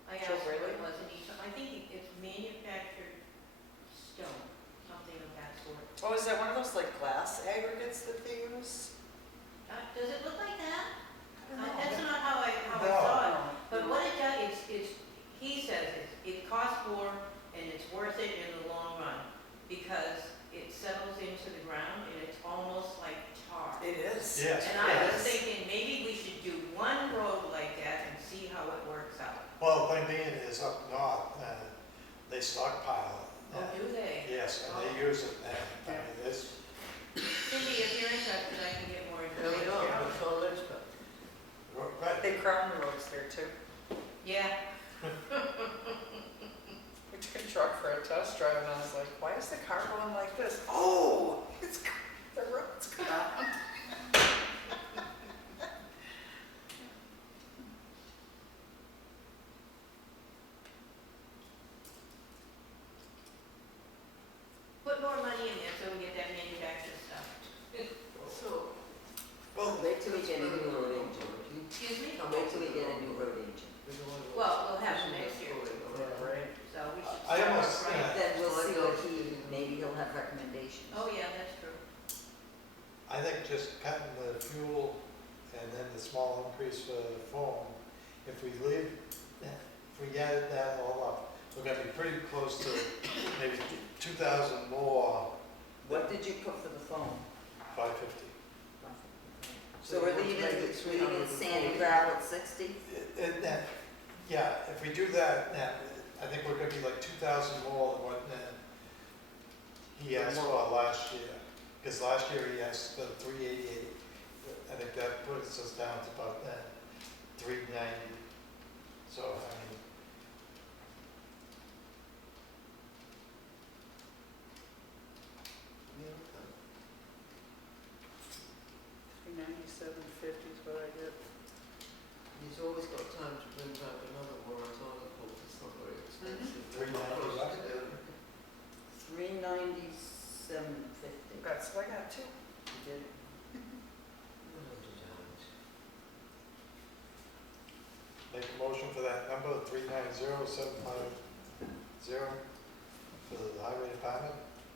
I Joe asked him what Braley? it was, and I think it's manufactured stone, something of that sort. Oh, is that one of those like glass aggregates that they use? Does it look like that? I don't know. That's not how I No. saw it. But what it does, he says it costs more and it's worth it in the long run because it settles into the ground and it's almost like tar. It is. Yes. And I was Yes. thinking, maybe we should do one road like that and see how it works out. Well, the thing being is up north, they stockpile it. Oh, do they? Yes, and they use it, and I mean, it's, Cindy, if you're interested, I can get more There we information. go, it's all Ledge back. right, They crown the roads there too. Yeah, We took a truck for a test drive, and I was like, why is the car going like this? Oh, it's, the road's crowned. put more money in there so we get that manufactured stuff. So, well, Wait till we get a new road agent. Excuse me? Wait till we get a new road agent. Well, we'll have it next year. Yeah, right. So we should I start almost, off right. Then we'll So I see go what to- maybe he'll have recommendations. Oh, yeah, that's true. I think just cutting the fuel and then the small increase for the phone. If we leave, if we add that all up, we're gonna be pretty close to maybe 2,000 more, What did you put for the phone? 550. So we're you want to make it leaving sand and 340. gravel at 60? Yeah, if we do that, I think we're gonna be like 2,000 more than what he asked for last year. Because last year he asked for 388. I think that puts us down to about 390. So, I mean, Yeah, okay. 397.50 is what I get. He's always got time to bring back another warrant article that's not very expensive. 390 what? 397.50. That's what I got too. You did? make a motion for that number, 390,750 for the highway department.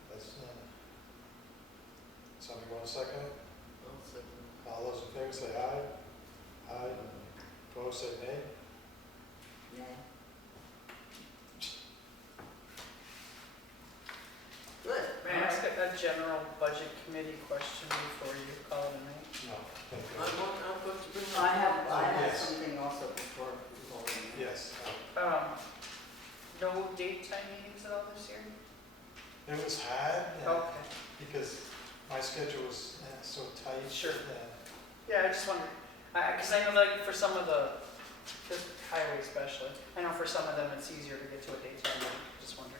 That's, somebody want to second it? I'll second. All those in favor say aye. Aye. Opposed say nay. Yeah. Good. May I ask a general budget committee question before you call it a night? No. thank you. I'm going to bring I have Yes. something also before we go in. Yes. No date time meetings at all this year? It was hard Okay. because my schedule was so tight. Sure. Yeah, I just wondered, because I know like for some of the highway especially, I know for some of them it's easier to get to a daytime meeting, just wondered.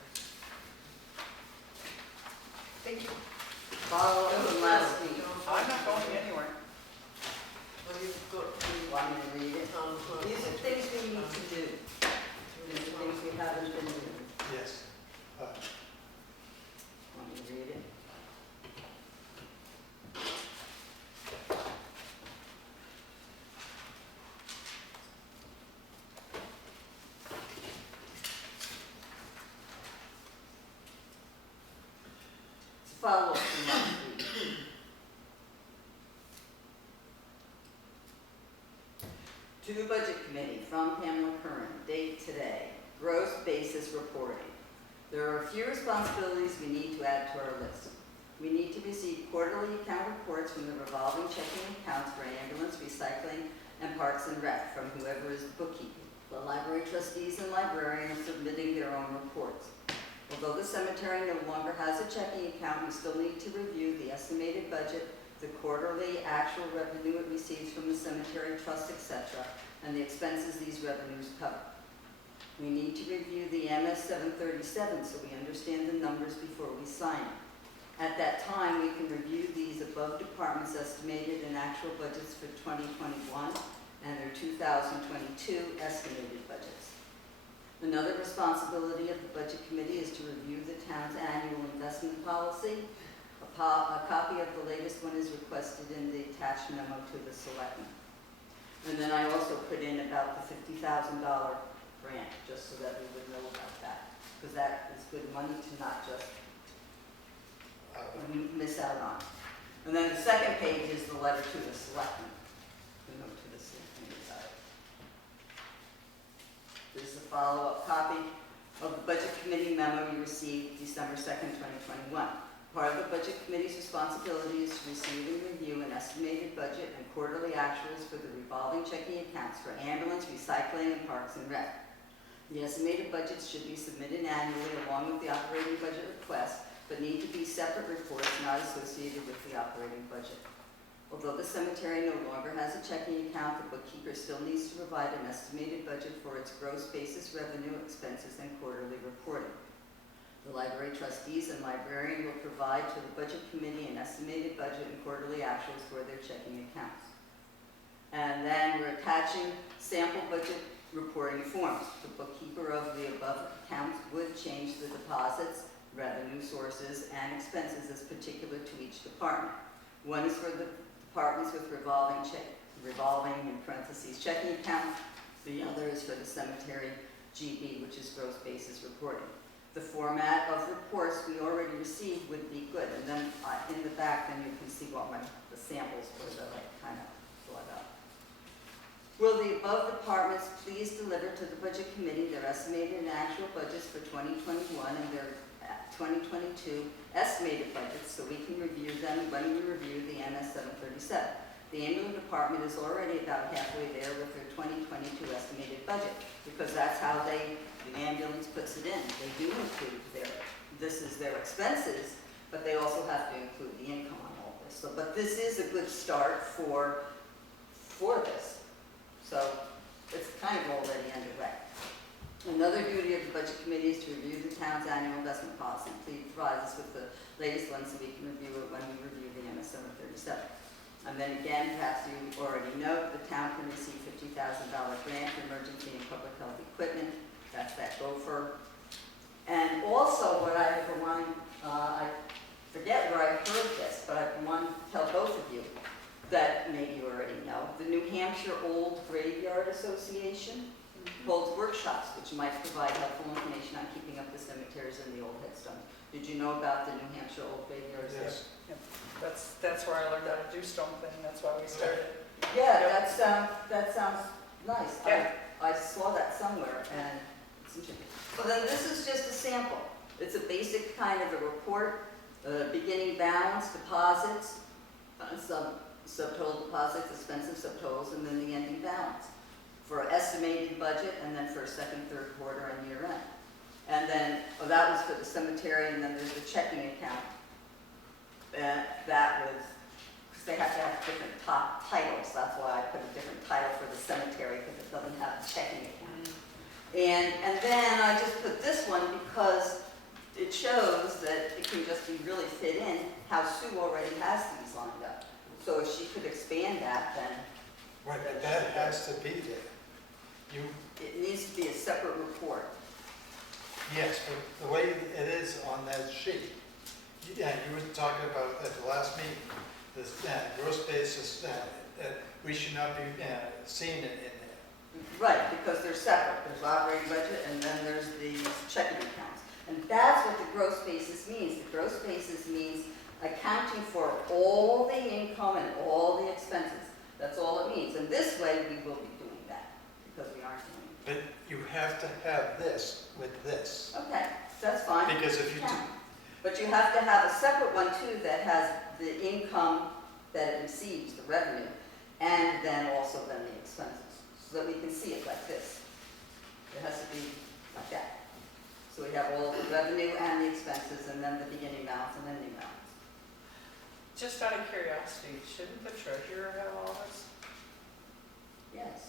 Thank you. Follow up from last week. I'm not going anywhere. Well, you've got the Want me to read it? town clerk. These are things we need to do. These are things we haven't been doing. Yes. Want me to read it? It's a follow-up from last week. To the Budget Committee from Pamela Curran, date today, gross basis reporting. There are a few responsibilities we need to add to our list. We need to receive quarterly account reports from the revolving checking accounts for ambulance, recycling, and parks and rec from whoever is bookkeeping. The library trustees and librarian are submitting their own reports. Although the cemetery no longer has a checking account, we still need to review the estimated budget, the quarterly actual revenue it receives from the cemetery trust, etc., and the expenses these revenues cover. We need to review the MS 737 so we understand the numbers before we sign it. At that time, we can review these above departments' estimated and actual budgets for 2021 and their 2022 estimated budgets. Another responsibility of the Budget Committee is to review the town's annual investment policy. A copy of the latest one is requested in the attached memo to the selectmen. And then I also put in about the $50,000 grant, just so that we would know about that, because that is good money to not just miss out on. And then the second page is the letter to the selectmen. The note to the selectmen about it. This is a follow-up copy of the Budget Committee memo you received December 2nd, 2021. Part of the Budget Committee's responsibility is to receive and review an estimated budget and quarterly actuals for the revolving checking accounts for ambulance, recycling, and parks and rec. The estimated budgets should be submitted annually along with the operating budget request, but need to be separate reports not associated with the operating budget. Although the cemetery no longer has a checking account, the bookkeeper still needs to provide an estimated budget for its gross basis revenue, expenses, and quarterly reporting. The library trustees and librarian will provide to the Budget Committee an estimated budget and quarterly actuals for their checking accounts. And then we're attaching sample budget reporting forms. The bookkeeper of the above accounts would change the deposits, revenue sources, and expenses as particular to each department. One is for the departments with revolving in parentheses checking account. The other is for the cemetery GB, which is gross basis reporting. The format of reports we already received would be good, and then in the back, then you can see what the samples were that I kind of thought up. Will the above departments please deliver to the budget committee their estimated and actual budgets for 2021 and their 2022 estimated budgets so we can review them when we review the MS 737. The ambulance department is already about halfway there with their 2022 estimated budget because that's how the ambulance puts it in. They do include this is their expenses, but they also have to include the income on all this. So, but this is a good start for this. So it's kind of already underway. Another duty of the budget committee is to review the town's annual investment policy. Please provide us with the latest one so we can review it when we review the MS 737. And then again, perhaps you already know, the town can receive $50,000 grant for emergency and public health equipment. That's that gopher. And also what I ever wanted, I forget where I heard this, but I want to tell both of you that maybe you already know. The New Hampshire Old Graveyard Association holds workshops which might provide helpful information on keeping up the cemeteries and the old headstones. Did you know about the New Hampshire Old Graveyard Association? Yes. That's where I learned how to do stone cleaning, that's why we started. Yeah, Yep. that sounds nice. Yeah. I saw that somewhere and it's interesting. So then this is just a sample. It's a basic kind of a report, beginning balance, deposits, subtotal deposits, expensive subtotals, and then the ending balance for estimated budget and then for second, third quarter and year end. And then, that was for the cemetery, and then there's the checking account. That was, because they have to have different top titles, that's why I put a different title for the cemetery, because it doesn't have a checking account. And then I just put this one because it shows that it can just be really fit in how Sue already has these lined up. So if she could expand that, then Right, but that has to be there. it needs to be a separate report. Yes, but the way it is on that sheet, yeah, you were talking about at the last meeting, this gross basis, we should not be seeing it in there. Right, because they're separate. There's operating budget and then there's the checking accounts. And that's what the gross basis means. The gross basis means accounting for all the income and all the expenses. That's all it means. And this way we will be doing that because we aren't doing it. But you have to have this with this. Okay, that's fine. Because if you do, But you have to have a separate one too that has the income that it receives, the revenue, and then also then the expenses, so that we can see it like this. It has to be like that. So we have all the revenue and the expenses, and then the beginning balance and ending balance. Just out of curiosity, shouldn't the treasurer have all this? Yes.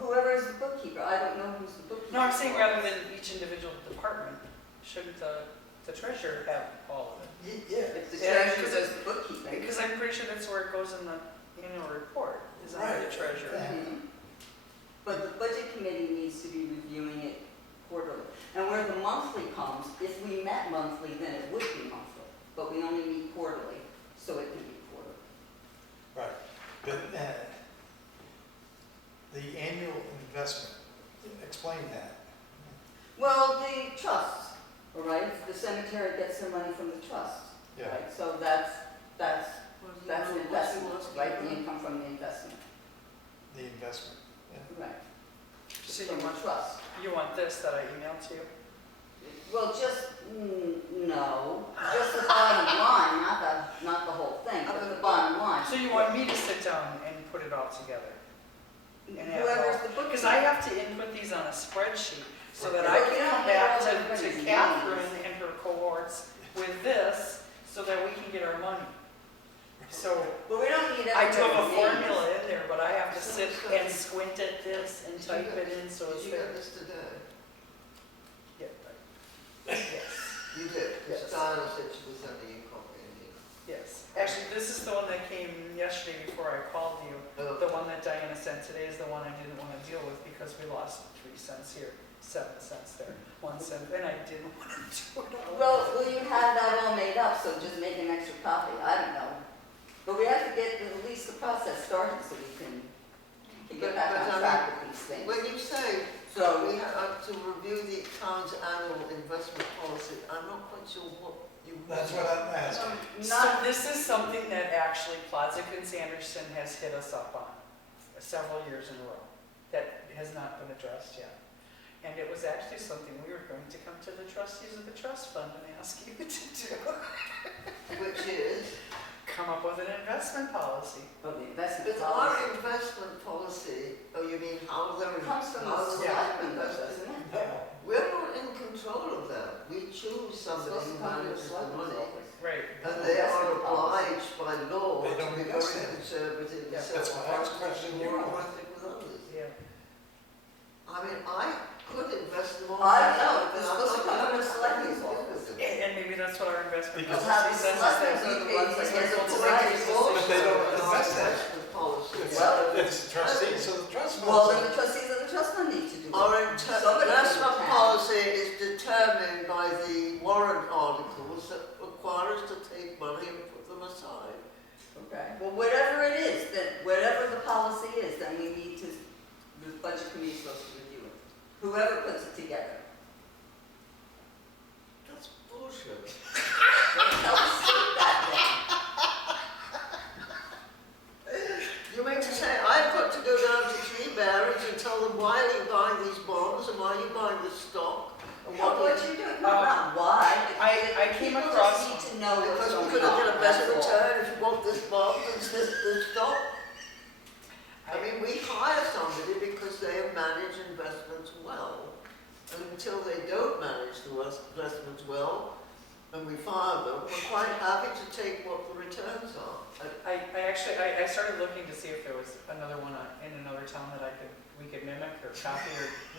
Whoever is the bookkeeper, I don't know who's the bookkeeper. No, I'm saying rather than each individual department, shouldn't the treasurer have all of it? yeah, If the Yeah, treasurer because does the bookkeeping. Because I'm pretty sure that's where it goes in the annual report, is under the Right. treasurer. Mhm. But the budget committee needs to be reviewing it quarterly. And where the monthly comes, if we met monthly, then it would be monthly. But we only meet quarterly, so it can be quarterly. right. But the annual investment, explain that. Well, the trusts, all right? The cemetery gets their money from the trust, Yeah. right? So that's an investment, right? The income from the investment, The investment. right? So you From the want, trust. you want this that I emailed to you? Well, just, no, just the bottom line, not the whole thing, but the bottom line. So you want me to sit down and put it all together? And have Whoever's all- the bookkeeper. Because I have to input these on a spreadsheet so that I Well, you can don't come need back all to everybody's Catherine names. and her cohorts with this so that we can get our money. So But we don't need I everybody's do have a names. formula in there, but I have to sit and squint at this and type it in so Did it's you there. get this today? Yeah, yes, You did, Yes. because Donna said she was sending you a copy, yes. Actually, this is the one that came yesterday before I called you. Oh, The one that Diana sent today is the one I didn't want to deal with because we lost 3 cents here, 7 cents there, 1 cent, and I didn't want to do it all. Well, you have that all made up, so just make an extra copy, I don't know. But we have to get at least the process started so we can get back on track with these things. when you say So, we have to review the town's annual investment policy, I'm not quite sure what you. That's what I'm asking. So not, this is something that actually Plodzik and Sanderson has hit us up on several years in a row. that has not been addressed yet. And it was actually something we were going to come to the trustees of the trust fund and ask you to do. Which is, Come up with an investment policy. But the investment but our policy investment policy, oh, you mean how they're, comes from how the they're selectmen, though, invested? doesn't it? We're not in control of that. We choose somebody Supposed to who come from the manages the selectmen's money. office. Right. And they are Investment policy. obliged by law They to don't be invest very in it. conservative Yeah, and that's why I was questioning you. more aggressive with others. Yeah. I mean, I could invest them all. I know, but it's I'm supposed to not come from gonna the selectmen's do office. with it. And maybe that's what our investment Because- policy How the says. is selectmen that are the we ones pay that for get people the to right make to these vote. But they don't decisions. invest in it. Investment policy. It's, Well, it's the trustees of the trust fund. Well, then the trustees of the trust fund need to do it. Our Somebody investment can. policy is determined by the warrant articles that require us to take money and put them aside. Okay, well, whatever it is, whatever the policy is, then we need to, the budget committee is supposed to review it. Whoever puts it together. That's bullshit. Don't tell us that You mean to say I've got to go down to Three Barons and tell them why are you buying these bonds and why are you buying this stock? And then. No, what you- you're doing, not why. I came People across just need to know what's Because going we could have on, got a better that's all. return if you bought this bond than this stock. I mean, we hire somebody because they manage investments well. And until they don't manage the investments well, and we fire them, we're quite happy to take what the returns are. I started looking to see if there was another one in another town that we could mimic or copy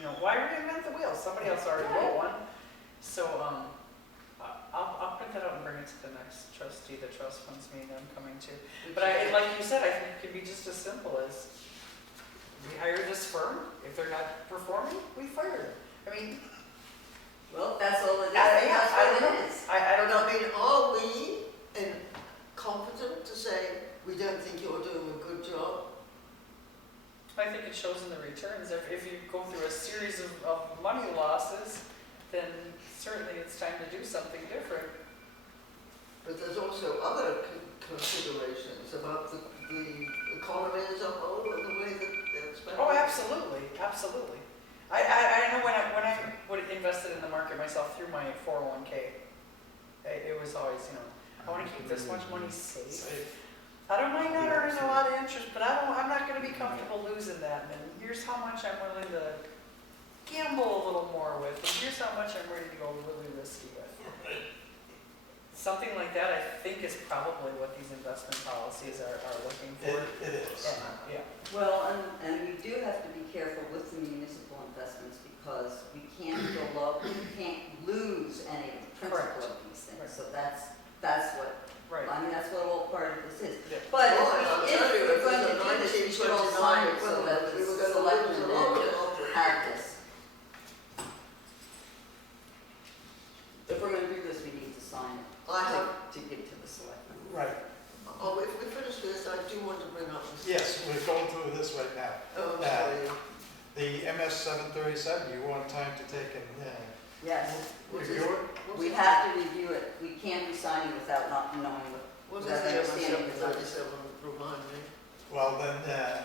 or, why reinvent the wheel? Somebody else already wrote one. So, I'll print that out and bring it to the next trustee, the trust funds meeting I'm coming to. But like you said, I think it could be just as simple as, we hire this firm, if they're not performing, we fire them. I mean, Well, that's all it is, I that's don't what know. it is. I don't know. I mean, are we incompetent to say, we don't think you're doing a good job? I think it shows in the returns. If you go through a series of money losses, then certainly it's time to do something different. But there's also other considerations about the economy as a whole and the way that they're spending. Oh, absolutely, absolutely. I know when I would invested in the market myself through my 401k, it was always, I want to keep this much money safe. I don't mind not earning a lot of interest, but I'm not going to be comfortable losing that. And here's how much I'm willing to gamble a little more with, and here's how much I'm ready to go really risky with. Something like that, I think, is probably what these investment policies are looking for. It is. Yeah. Well, and we do have to be careful with the municipal investments because we can't lose any of the principal of these things. Right. So that's what, Right. I mean, that's what all part of this is. Yeah. But Well, I'll if tell you, we're if going it to was do a this, we should all 1929 sign it so equivalent, that we the were gonna selectmen lose a then lot of have this. If we're gonna do this, we need to sign it I have, to give to the selectmen. Right. oh, if we finish this, I do want to bring up this. Yes, we're going through this right now. Oh, I'm sorry. The MS 737, you want time to take and Yes, What's review it? What's we it- have to review it. We can't be signing without not knowing what. What is without the understanding the numbers. 737, remind me? Well, then,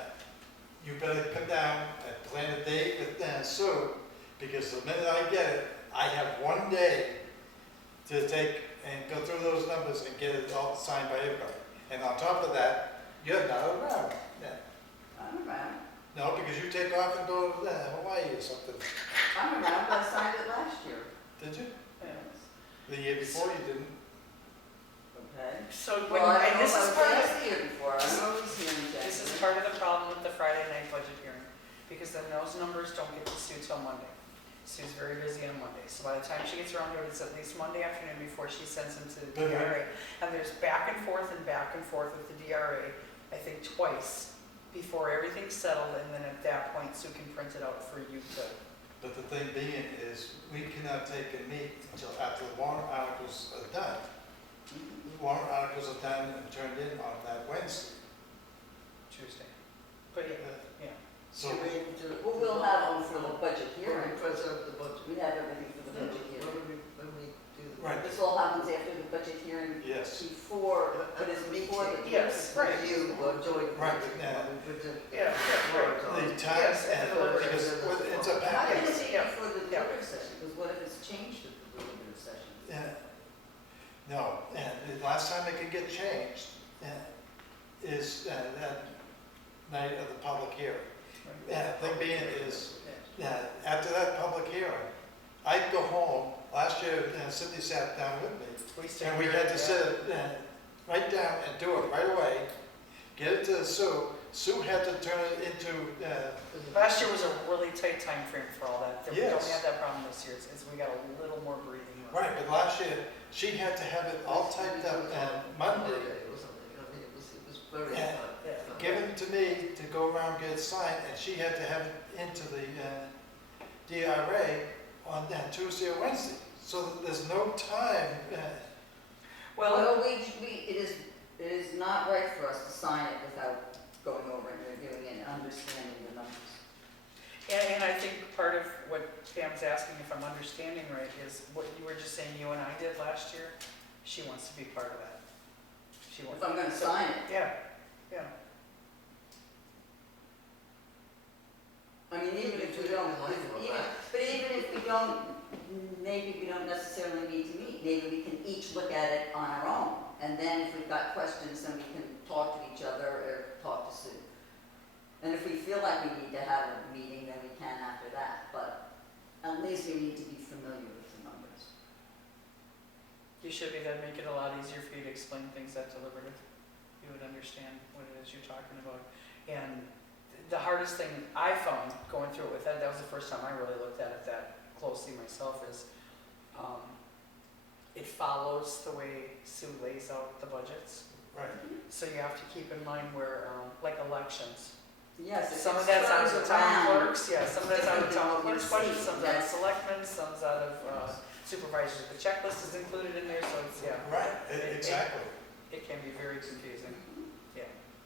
you better come down and plan a date with Sue, because the minute I get it, I have 1 day to take and go through those numbers and get it all signed by everybody. And on top of that, you're not around. I'm around. No, because you take off and go to Hawaii or something. I'm around, but I signed it last year. Did you? Yes. The year before you didn't. Okay. So when, Well, I and don't know this if I is was part of last year before. I know it was here in January. This is part of the problem with the Friday night budget hearing, because then those numbers don't get to Sue till Monday. Sue's very busy on Monday, so by the time she gets around to it, it's at least Monday afternoon before she sends them to the Mhm. DRA. And there's back and forth with the DRA, I think twice, before everything's settled, and then at that point, Sue can print it out for you to. But the thing being is, we cannot take a meet until after the warrant articles are done. The warrant articles are done and turned in on that Wednesday. Tuesday. But yeah, So, You mean to- Well, we'll have them for the budget When hearing. we present the budget. We have everything for the budget When hearing. we do the Right. This all happens after the budget hearing, Yes. before, but it's before the. Yes, right. You or joint. Right, meeting, yeah. with the- Yeah, yeah, right. The time, Yes, and and the because it's a How can package. it be Yeah. before the Yeah. deliberative session, because what if it's changed at the deliberative session? Yeah. No, and the last time it could get changed is that night of the public hearing. Yeah, thing being is, after that public hearing, I'd go home, last year Cindy sat down with me, and we had to sit, right down and do it right away, get it to Sue. Sue had to turn it into, Last year was a really tight time frame for all that. We don't Yes. have that problem this year, it's we got a little more breathing room. right, but last year, she had to have it all typed up Monday, Or something, I mean, it was very Yeah. hard. Yeah. given to me to go around and get it signed, and she had to have it into the DRA on Tuesday or Wednesday. So that there's no time. Well, Well, it is not right for us to sign it without going over and reviewing and understanding the numbers. and I think part of what Pam's asking, if I'm understanding right, is what you were just saying you and I did last year. She wants to be part of that. She wants. If I'm gonna sign it, Yeah, yeah. I mean, even if we don't, but even if we don't, maybe we don't necessarily need to meet. Maybe we can each look at it on our own. And then if we've got questions, then we can talk to each other or talk to Sue. And if we feel like we need to have a meeting, then we can after that. But at least we need to be familiar with the numbers. You should be, that'd make it a lot easier for you to explain things at deliberative. You would understand what it is you're talking about. And the hardest thing I found going through it with that was the first time I really looked at it that closely myself, is it follows the way Sue lays out the budgets. Right. So you have to keep in mind where, like elections, Yes, if some of it that's out of turns the town around, clerks, yeah, some of that's out of different town than what clerk's we budget, see. some's out of That's- selectmen, some's out of supervisors. The checklist is included in there, so it's, yeah, Right, exactly. it can be very confusing.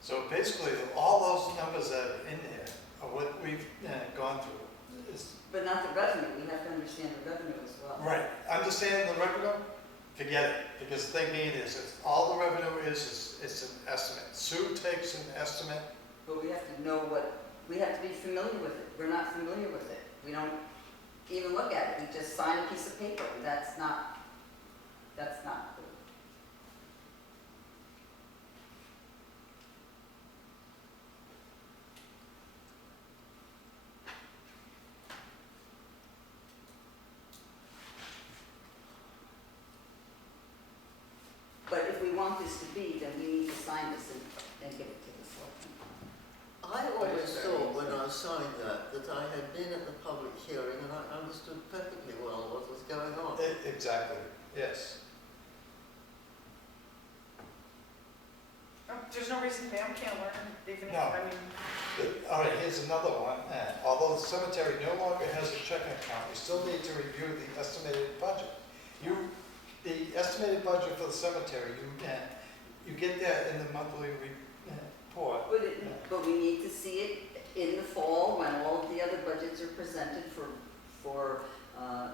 So basically, all those numbers that are in there are what we've gone through. But not the revenue, we have to understand the revenue as well. Right, understanding the revenue, forget it, because the thing being is all the revenue is it's an estimate. Sue takes an estimate. But we have to know we have to be familiar with it. We're not familiar with it. We don't even look at it. We just sign a piece of paper, and that's not good. But if we want this to be, then we need to sign this and give it to the selectmen. I always thought when I signed that I had been at the public hearing and I understood perfectly well what was going on. Exactly, yes. There's no reason Pam can't learn, even if, No. I mean, All right, here's another one. Although the cemetery no longer has a checking account, we still need to review the estimated budget. The estimated budget for the cemetery, you get that in the monthly report. But we need to see it in the fall when all of the other budgets are presented for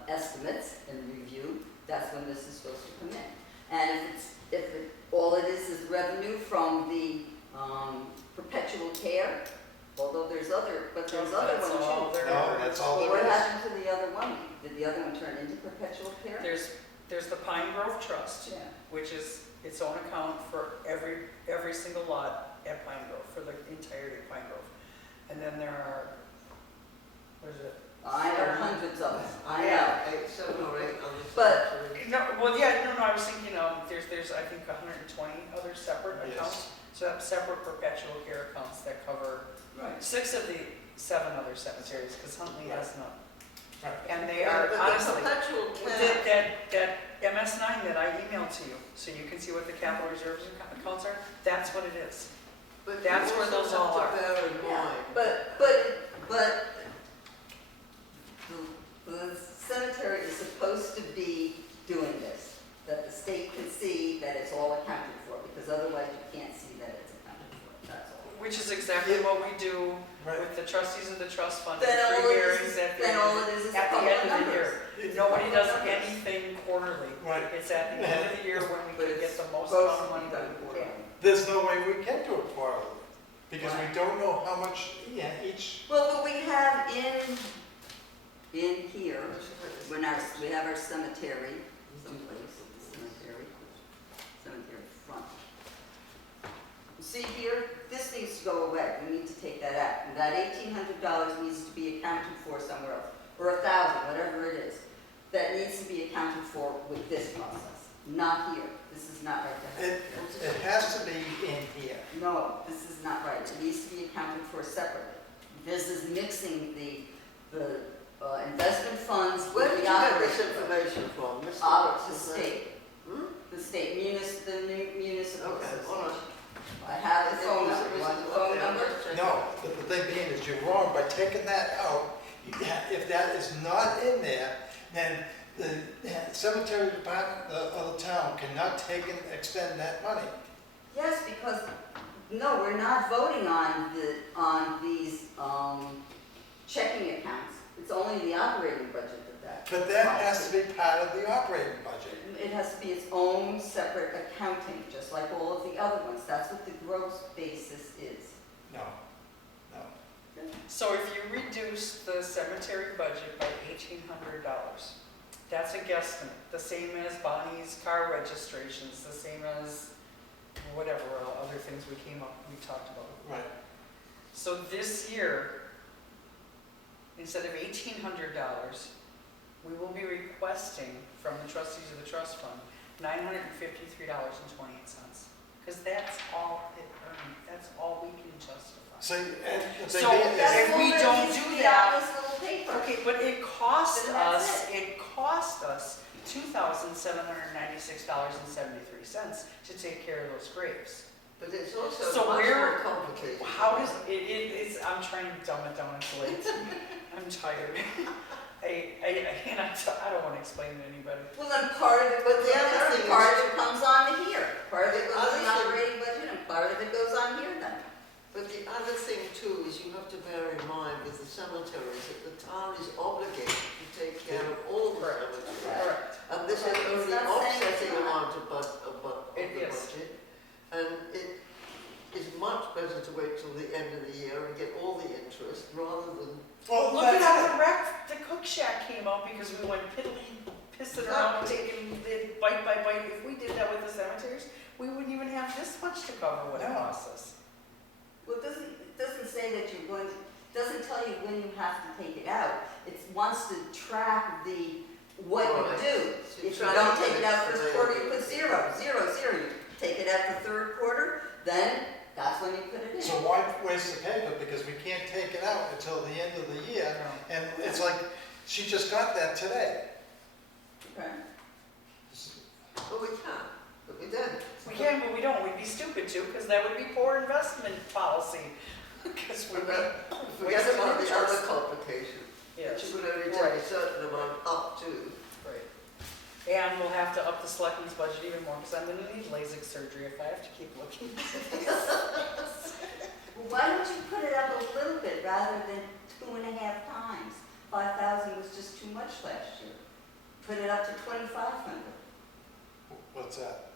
estimates and review. That's when this is supposed to come in. And all it is revenue from the perpetual care, although there's other one too. that's all there No, is. that's all Well, there what is. happened to the other one? Did the other one turn into perpetual care? There's the Pine Grove Trust, Yeah. which is its own account for every single lot at Pine Grove, for the entirety of Pine Grove. And then there are, what is it? I know hundreds of them, I know. Yeah. 7 or 8 other But- cemeteries. No, well, yeah, no, I was thinking, there's, I think, 120 other separate Yes. accounts. So that's separate perpetual care accounts that cover Right. 6 of the 7 other cemeteries, because Huntley has none. Right. And they Yeah, are, but the honestly, perpetual care. that MS9 that I emailed to you, so you can see what the capital reserves accounts are, that's what it is. But That's you where also those have all to are. bear in Yeah, mind. but the cemetery is supposed to be doing this, that the state can see that it's all accounted for, because otherwise you can't see that it's accounted for, that's all. Which is exactly what we do Right. with the trustees of the trust fund. Then all Free it hearings is, at the then all it is at the public end of the numbers. year. Nobody does Numbers. anything quarterly. Right. It's at the end of the year when we But can get it's the most supposed amount of to money be that done we quarterly. can. There's no way we can do it quarterly, because we Right. don't know how much, each, Well, but we have in here, when we have our cemetery, someplace, cemetery front. See here, this needs to go away, we need to take that out. And that $1,800 needs to be accounted for somewhere else, or $1,000, whatever it is. That needs to be accounted for with this process, not here. This is not right to have. it has to be in here. No, this is not right. It needs to be accounted for separately. This is mixing the investment funds Where with did the you get operating. this information from? Mr. The What's his name? state, Hmm? the state, the municipal Okay, all right. association. I have the phone number. You want the phone number? No, but the thing being is you're wrong by taking that out. If that is not in there, then the cemetery department of the town cannot take and expend that money. Yes, because, no, we're not voting on these checking accounts. It's only the operating budget that. But that has to be part of the operating budget. It has to be its own separate accounting, just like all of the other ones. That's what the gross basis is. No, no. So if you reduce the cemetery budget by $1,800, that's a guesstimate, the same as Bonnie's car registrations, the same as whatever other things we talked about. Right. So this year, instead of $1,800, we will be requesting from the trustees of the trust fund $953.28, because that's all it earned, that's all we can justify. So, and the thing So being that's is, if we all that don't needs to do be that- on this little paper. Okay, but it cost Then that's us, $2,796.73 to take care of those graves. But it's also So much where- more complicated. How does, it's, I'm trying to dumb it down, it's late. I'm tired. I don't want to explain it to anybody. Well, then part of it, But the other thing part is- of it comes on here. Part of it goes Other in the thing- operating budget and part of it goes on here then. But the other thing too is you have to bear in mind with the cemeteries that the town is obligated to take care of all the Correct. cemeteries. Correct. And this is It's only not saying it's offsetting not. amount of the It is. budget. And it is much better to wait till the end of the year and get all the interest rather than. well, Look at how that's, the cook shack came out because we went pissing around, taking it bite by bite. If we did that with the cemeteries, we wouldn't even have this much to cover what it No. costs us. Well, it doesn't say that you're going to, doesn't tell you when you have to take it out. It wants to track what you Right. do. So If you track don't the take it out next first quarter, you put zero. You take it out the third quarter, then that's when you put it in. so why waste the paper? Because we can't take it out until the end of the year. And it's like, she just got that today. Okay. Well, we can, but we don't. We can, but we don't. We'd be stupid to, because that would be poor investment policy. Because we But would forget waste about the other interest. complication, that Yes, you could only take Right. a certain amount up to. right. And we'll have to up the selectmen's budget even more, because I'm gonna need LASIK surgery if I have to keep looking. Well, why don't you put it up a little bit rather than 2.5 times? 5,000 was just too much last year. Put it up to 2,500. What's that?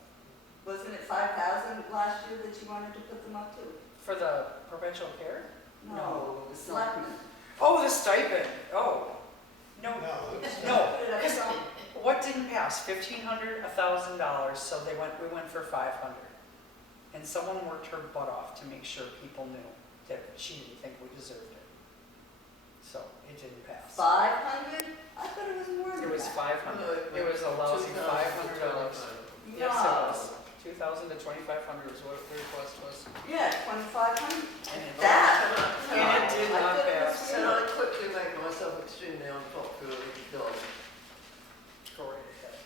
Wasn't it 5,000 last year that you wanted to put them up to? For the perpetual care? No. The selectmen. Oh, the stipend, oh. No, No, no, Put it up because some. what didn't pass? $1,500, $1,000, so we went for 500. And someone worked her butt off to make sure people knew that she didn't think we deserved it. So it didn't pass. 500? I thought it was more than that. It was 500. No, It was a lousy $500. Yes, it No. was. 2,000 to 2,500 is what the request was. Yeah, 2,500. And it- That? And it did I not thought it was pass. Can I quickly make myself extremely unpopular with the dog? Go right ahead.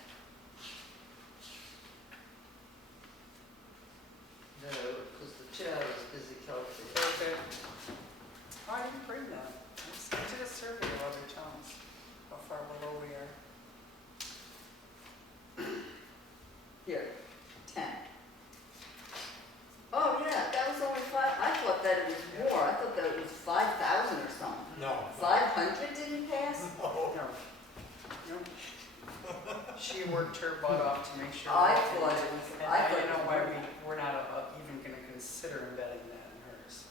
No, because the chair is busy counting. Okay. Oh, I didn't bring that. I did a survey of other towns, how far below we are. Here, 10. Oh, yeah, that was only 5. I thought that worked her butt off to make sure. I that- thought it was, And I I thought. don't know it why was- we're not even gonna consider embedding that in hers.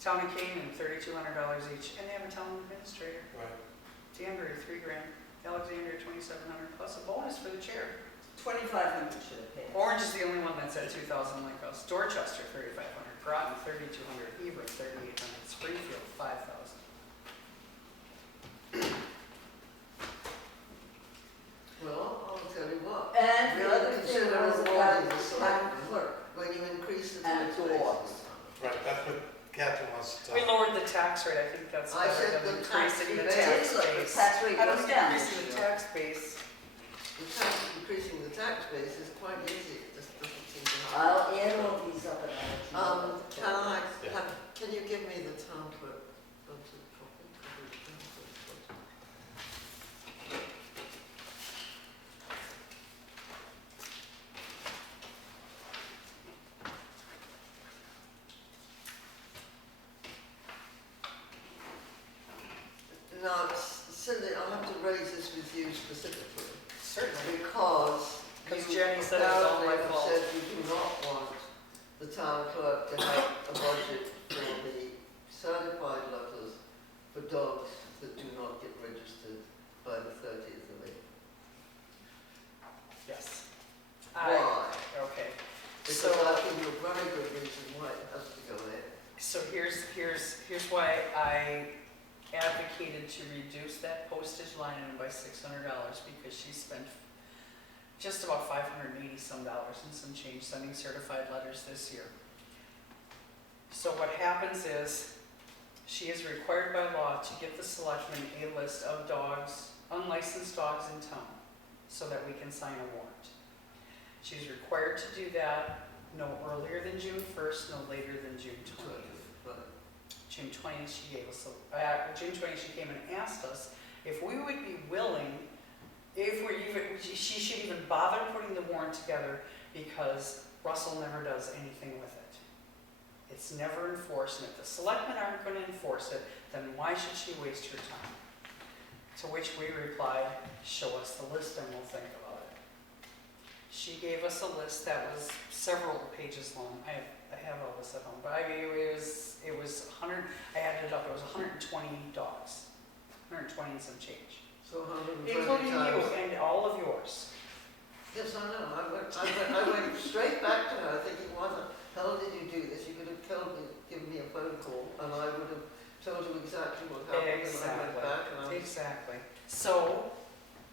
Town and Canaan, $3,200 each, and they have a town administrator. Right. Danbury, $3,000. Alexandria, $2,700 plus a bonus for the chair. 2,500 should have paid. Orange is the only one that's at 2,000 like us. Dorchester, 3,500. Groton, 3,200. Hebron, 3,800. Springfield, 5,000. Well, I'll tell you what. And the Really other thing consider was awarding about the the town selectmen clerk. when you increase the And tax the rate. dogs. Right, that's what Catherine wants to We tell. lowered the tax rate. I think that's I better said than the tax increasing the rebate. tax It is, look, the base. tax rate I don't goes think down increasing this the year. tax base. Increasing the tax base is quite easy, it just doesn't seem to happen. I'll add all these up and I'll let you know. Yeah. Can you give me the town clerk budget copy? Now, Cindy, I'll have to raise this with you specifically, Certainly. because Because you Jenny said it was all my apparently have fault. said you do not want the town clerk to have a budget for the certified letters for dogs that do not get registered by the 30th of April. Yes. Why? Okay. Because So, I think a very good reason why it has to go ahead. so here's why I advocated to reduce that postage line item by $600 because she spent just about $580 some dollars and some change sending certified letters this year. So what happens is she is required by law to get the selectmen a list of dogs, unlicensed dogs in town, so that we can sign a warrant. She's required to do that no earlier than June 1st, no later than June 20th. But June 20th, she gave us, June 20th, she came and asked us if we would be willing, if we're even, she should even bother putting the warrant together because Russell never does anything with it. It's never enforced, and if the selectmen aren't going to enforce it, then why should she waste her time? To which we replied, show us the list and we'll think about it. She gave us a list that was several pages long. I have all this at home, but it was 100, I added it up, it was 120 dogs, 120 and some change. so 120 Including you times. and all of yours. Yes, I know. I went straight back to her thinking, why the hell did you do this? You could have given me a phone call and I would have told you exactly what happened. And I went back and I was, Exactly. So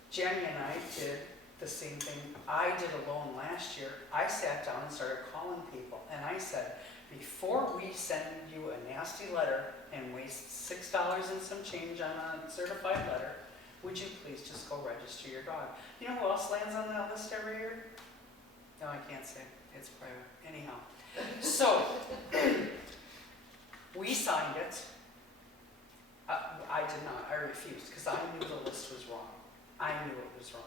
Jenny and I did the same thing I did alone last year. I sat down and started calling people and I said, before we send you a nasty letter and waste $6 and some change on a certified letter, would you please just go register your dog? You know who else lands on that list every year? No, I can't say. It's private. Anyhow. So, we signed it. I did not. I refused because I knew the list was wrong. I knew it was wrong.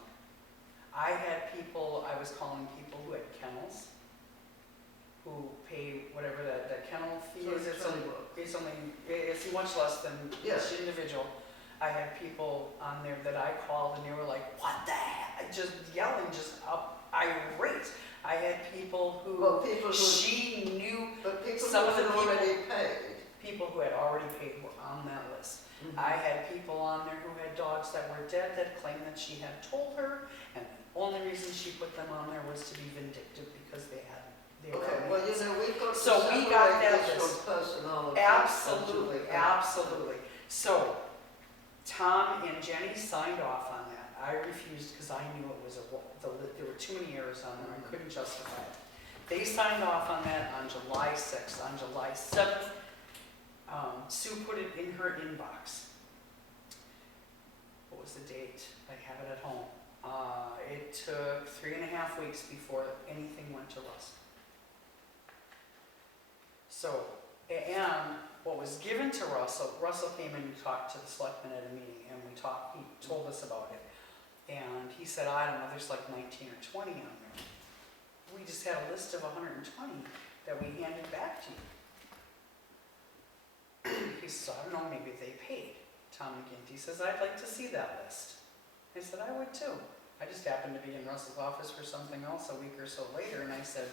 I had people, I was calling people who had kennels, who pay whatever that kennel fee so is. it's It's much less than Yeah. each individual. I had people on there that I called and they were like, what the heck? Just yelling, just irate. I had people who, well, people who, she knew, but people some who of the had people- already paid. people who had already paid were on that list. I had people on there who had dogs that were dead that claimed that she had told her, and the only reason she put them on there was to be vindictive because they were Okay, well, you know, we've got to So we got separate that this list. from personality. Absolutely, absolutely. So, Tom and Jenny signed off on that. I refused because I knew it was there were too many errors on there. I couldn't justify it. They signed off on that on July 6th. On July 7th, Sue put it in her inbox. What was the date? I have it at home. It took 3.5 weeks before anything went to Russ. So, and what was given to Russell came and talked to the selectmen at a meeting, and he told us about it. And he said, I don't know, there's like 19 or 20 on there. We just had a list of 120 that we handed back to you. He said, I don't know, maybe they paid. Tom McGinty says, I'd like to see that list. I said, I would too. I just happened to be in Russell's office for something else a week or so later, and I said,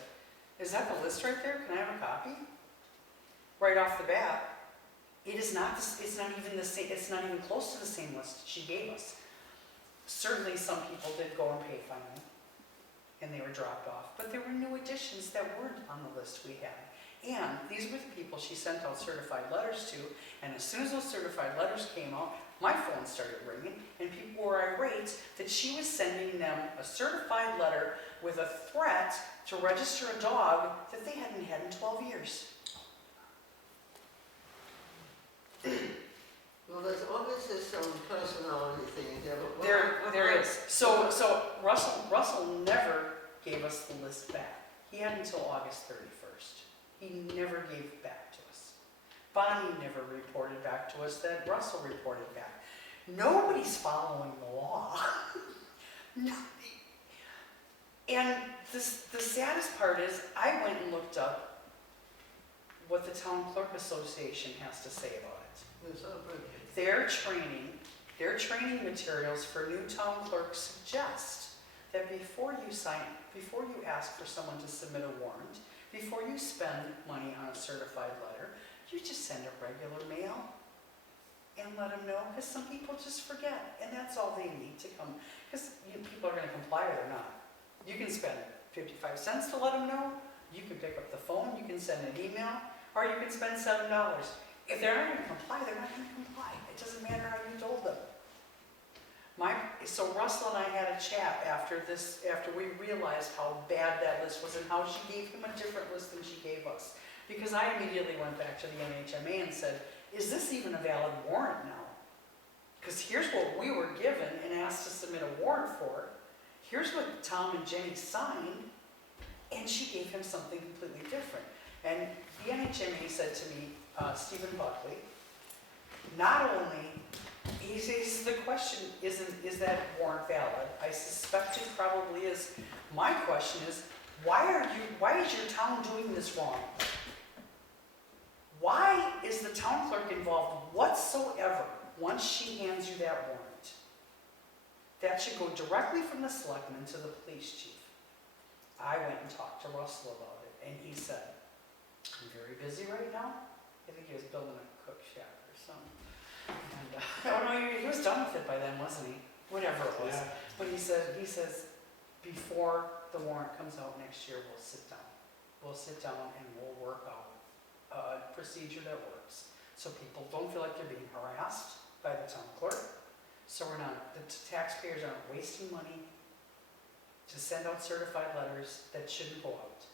is that the list right there? Can I have a copy? Right off the bat, it's not even the same, it's not even close to the same list she gave us. Certainly some people did go and pay finally, and they were dropped off, but there were new additions that weren't on the list we had. And these were the people she sent out certified letters to, and as soon as those certified letters came out, my phone started ringing, and people were irate that she was sending them a certified letter with a threat to register a dog that they hadn't had in 12 years. Well, there's obviously some personality thing here, but There is. So Russell never gave us the list back. He had until August 31st. He never gave it back to us. Bonnie never reported back to us that Russell reported back. Nobody's following the law. Nobody. And the saddest part is, I went and looked up what the Town Clerk Association has to say about it. it's not good. Their training materials for new town clerks suggest that before you ask for someone to submit a warrant, before you spend money on a certified letter, you just send a regular mail and let them know, because some people just forget, and that's all they need to come, because people are going to comply or they're not. You can spend 55 cents to let them know, you can pick up the phone, you can send an email, or you can spend $7. If they're not going to comply, they're not going to comply. It doesn't matter how you told them. So Russell and I had a chat after we realized how bad that list was and how she gave him a different list than she gave us. Because I immediately went back to the NHMA and said, is this even a valid warrant now? Because here's what we were given and asked to submit a warrant for. Here's what Tom and Jenny signed, and she gave him something completely different. And the NHMA said to me, Stephen Buckley, not only, he says the question is that warrant valid? I suspect it probably is. My question is, why is your town doing this wrong? Why is the town clerk involved whatsoever once she hands you that warrant? That should go directly from the selectman to the police chief. I went and talked to Russell about it, and he said, I'm very busy right now. I think he was building a cook shack or something. And, oh no, he was done with it by then, wasn't he? Whatever it was. Yeah. But he says, before the warrant comes out next year, we'll sit down. We'll sit down and we'll work out a procedure that works. So people don't feel like they're being harassed by the town clerk. So the taxpayers aren't wasting money to send out certified letters that shouldn't go out.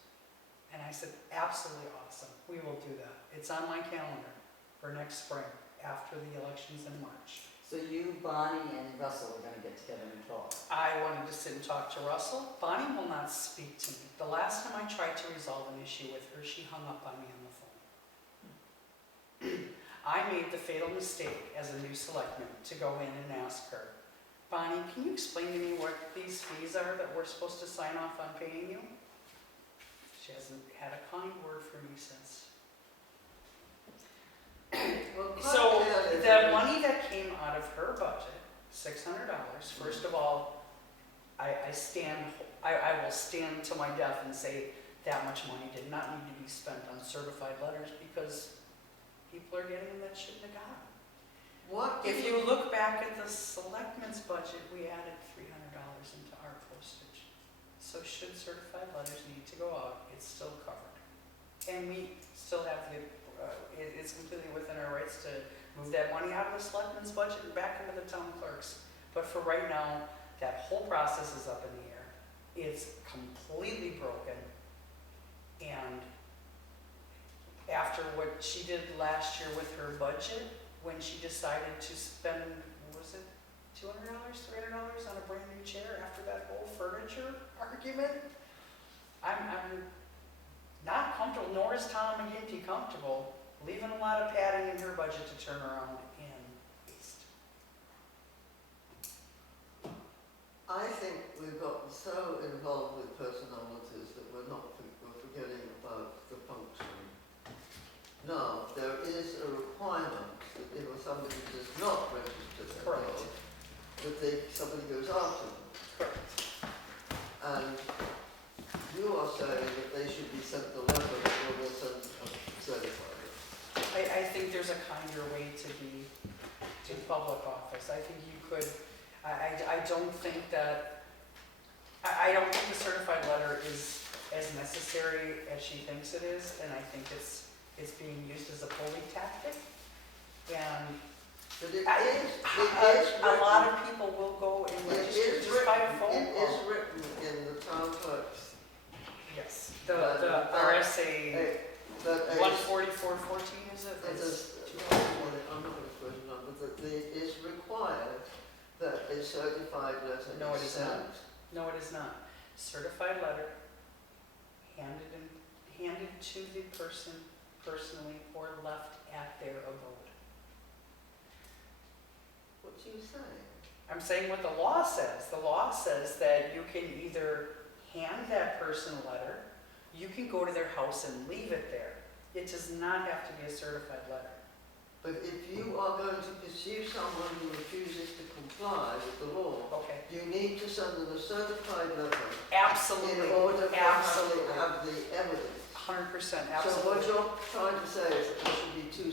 And I said, absolutely awesome. We will do that. It's on my calendar for next spring, after the elections in March. So you, Bonnie, and Russell are gonna get together and talk. I wanted to sit and talk to Russell. Bonnie will not speak to me. The last time I tried to resolve an issue with her, she hung up on me on the phone. I made the fatal mistake as a new selectman to go in and ask her, Bonnie, can you explain to me what these fees are that we're supposed to sign off on paying you? She hasn't had a kind word for me since. Well, So quite the money that came out of her budget, $600, first of all, I will stand to my death and say that much money did not need to be spent on certified letters because people are getting them that shouldn't have got them. What If you look back at the selectmen's budget, we added $300 into our postage. So should certified letters need to go out, it's still covered. And we still have it's completely within our rights to move that money out of the selectmen's budget and back into the town clerk's. But for right now, that whole process is up in the air. It's completely broken. And after what she did last year with her budget, when she decided to spend, what was it, $200, $300 on a brand new chair after that whole furniture argument, I'm not comfortable, nor is Tom McGinty comfortable, leaving a lot of padding in her budget to turn around and waste. I think we've gotten so involved with personalities that we're forgetting about the function. Now, there is a requirement that if somebody does not register their Correct. dog, that somebody goes after them. Correct. saying that they should be sent the letter before they're sent certified. I think there's a kinder way to be, to public office. I think you could, I don't think that, I don't think the certified letter is as necessary as she thinks it is, and I think it's being used as a bully tactic. And But it I- is, a lot of people will go and it register is just by a written, phone it is call. written in the town clerk's, Yes, the RSA that 14414, is it? it It's- is, I'm not going to put it on, but that it is required that a certified letter No, it is is not. sent. No, it is not. Certified letter handed to the person personally or left at their abode. What do you say? I'm saying what the law says. The law says that you can either hand that person a letter, you can go to their house and leave it there. It does not have to be a certified letter. But if you are going to pursue someone who refuses to comply with the law, Okay, you need to send them a certified letter absolutely, in order to absolutely, have the evidence. 100%, So what absolutely. you're trying to say is that there should be two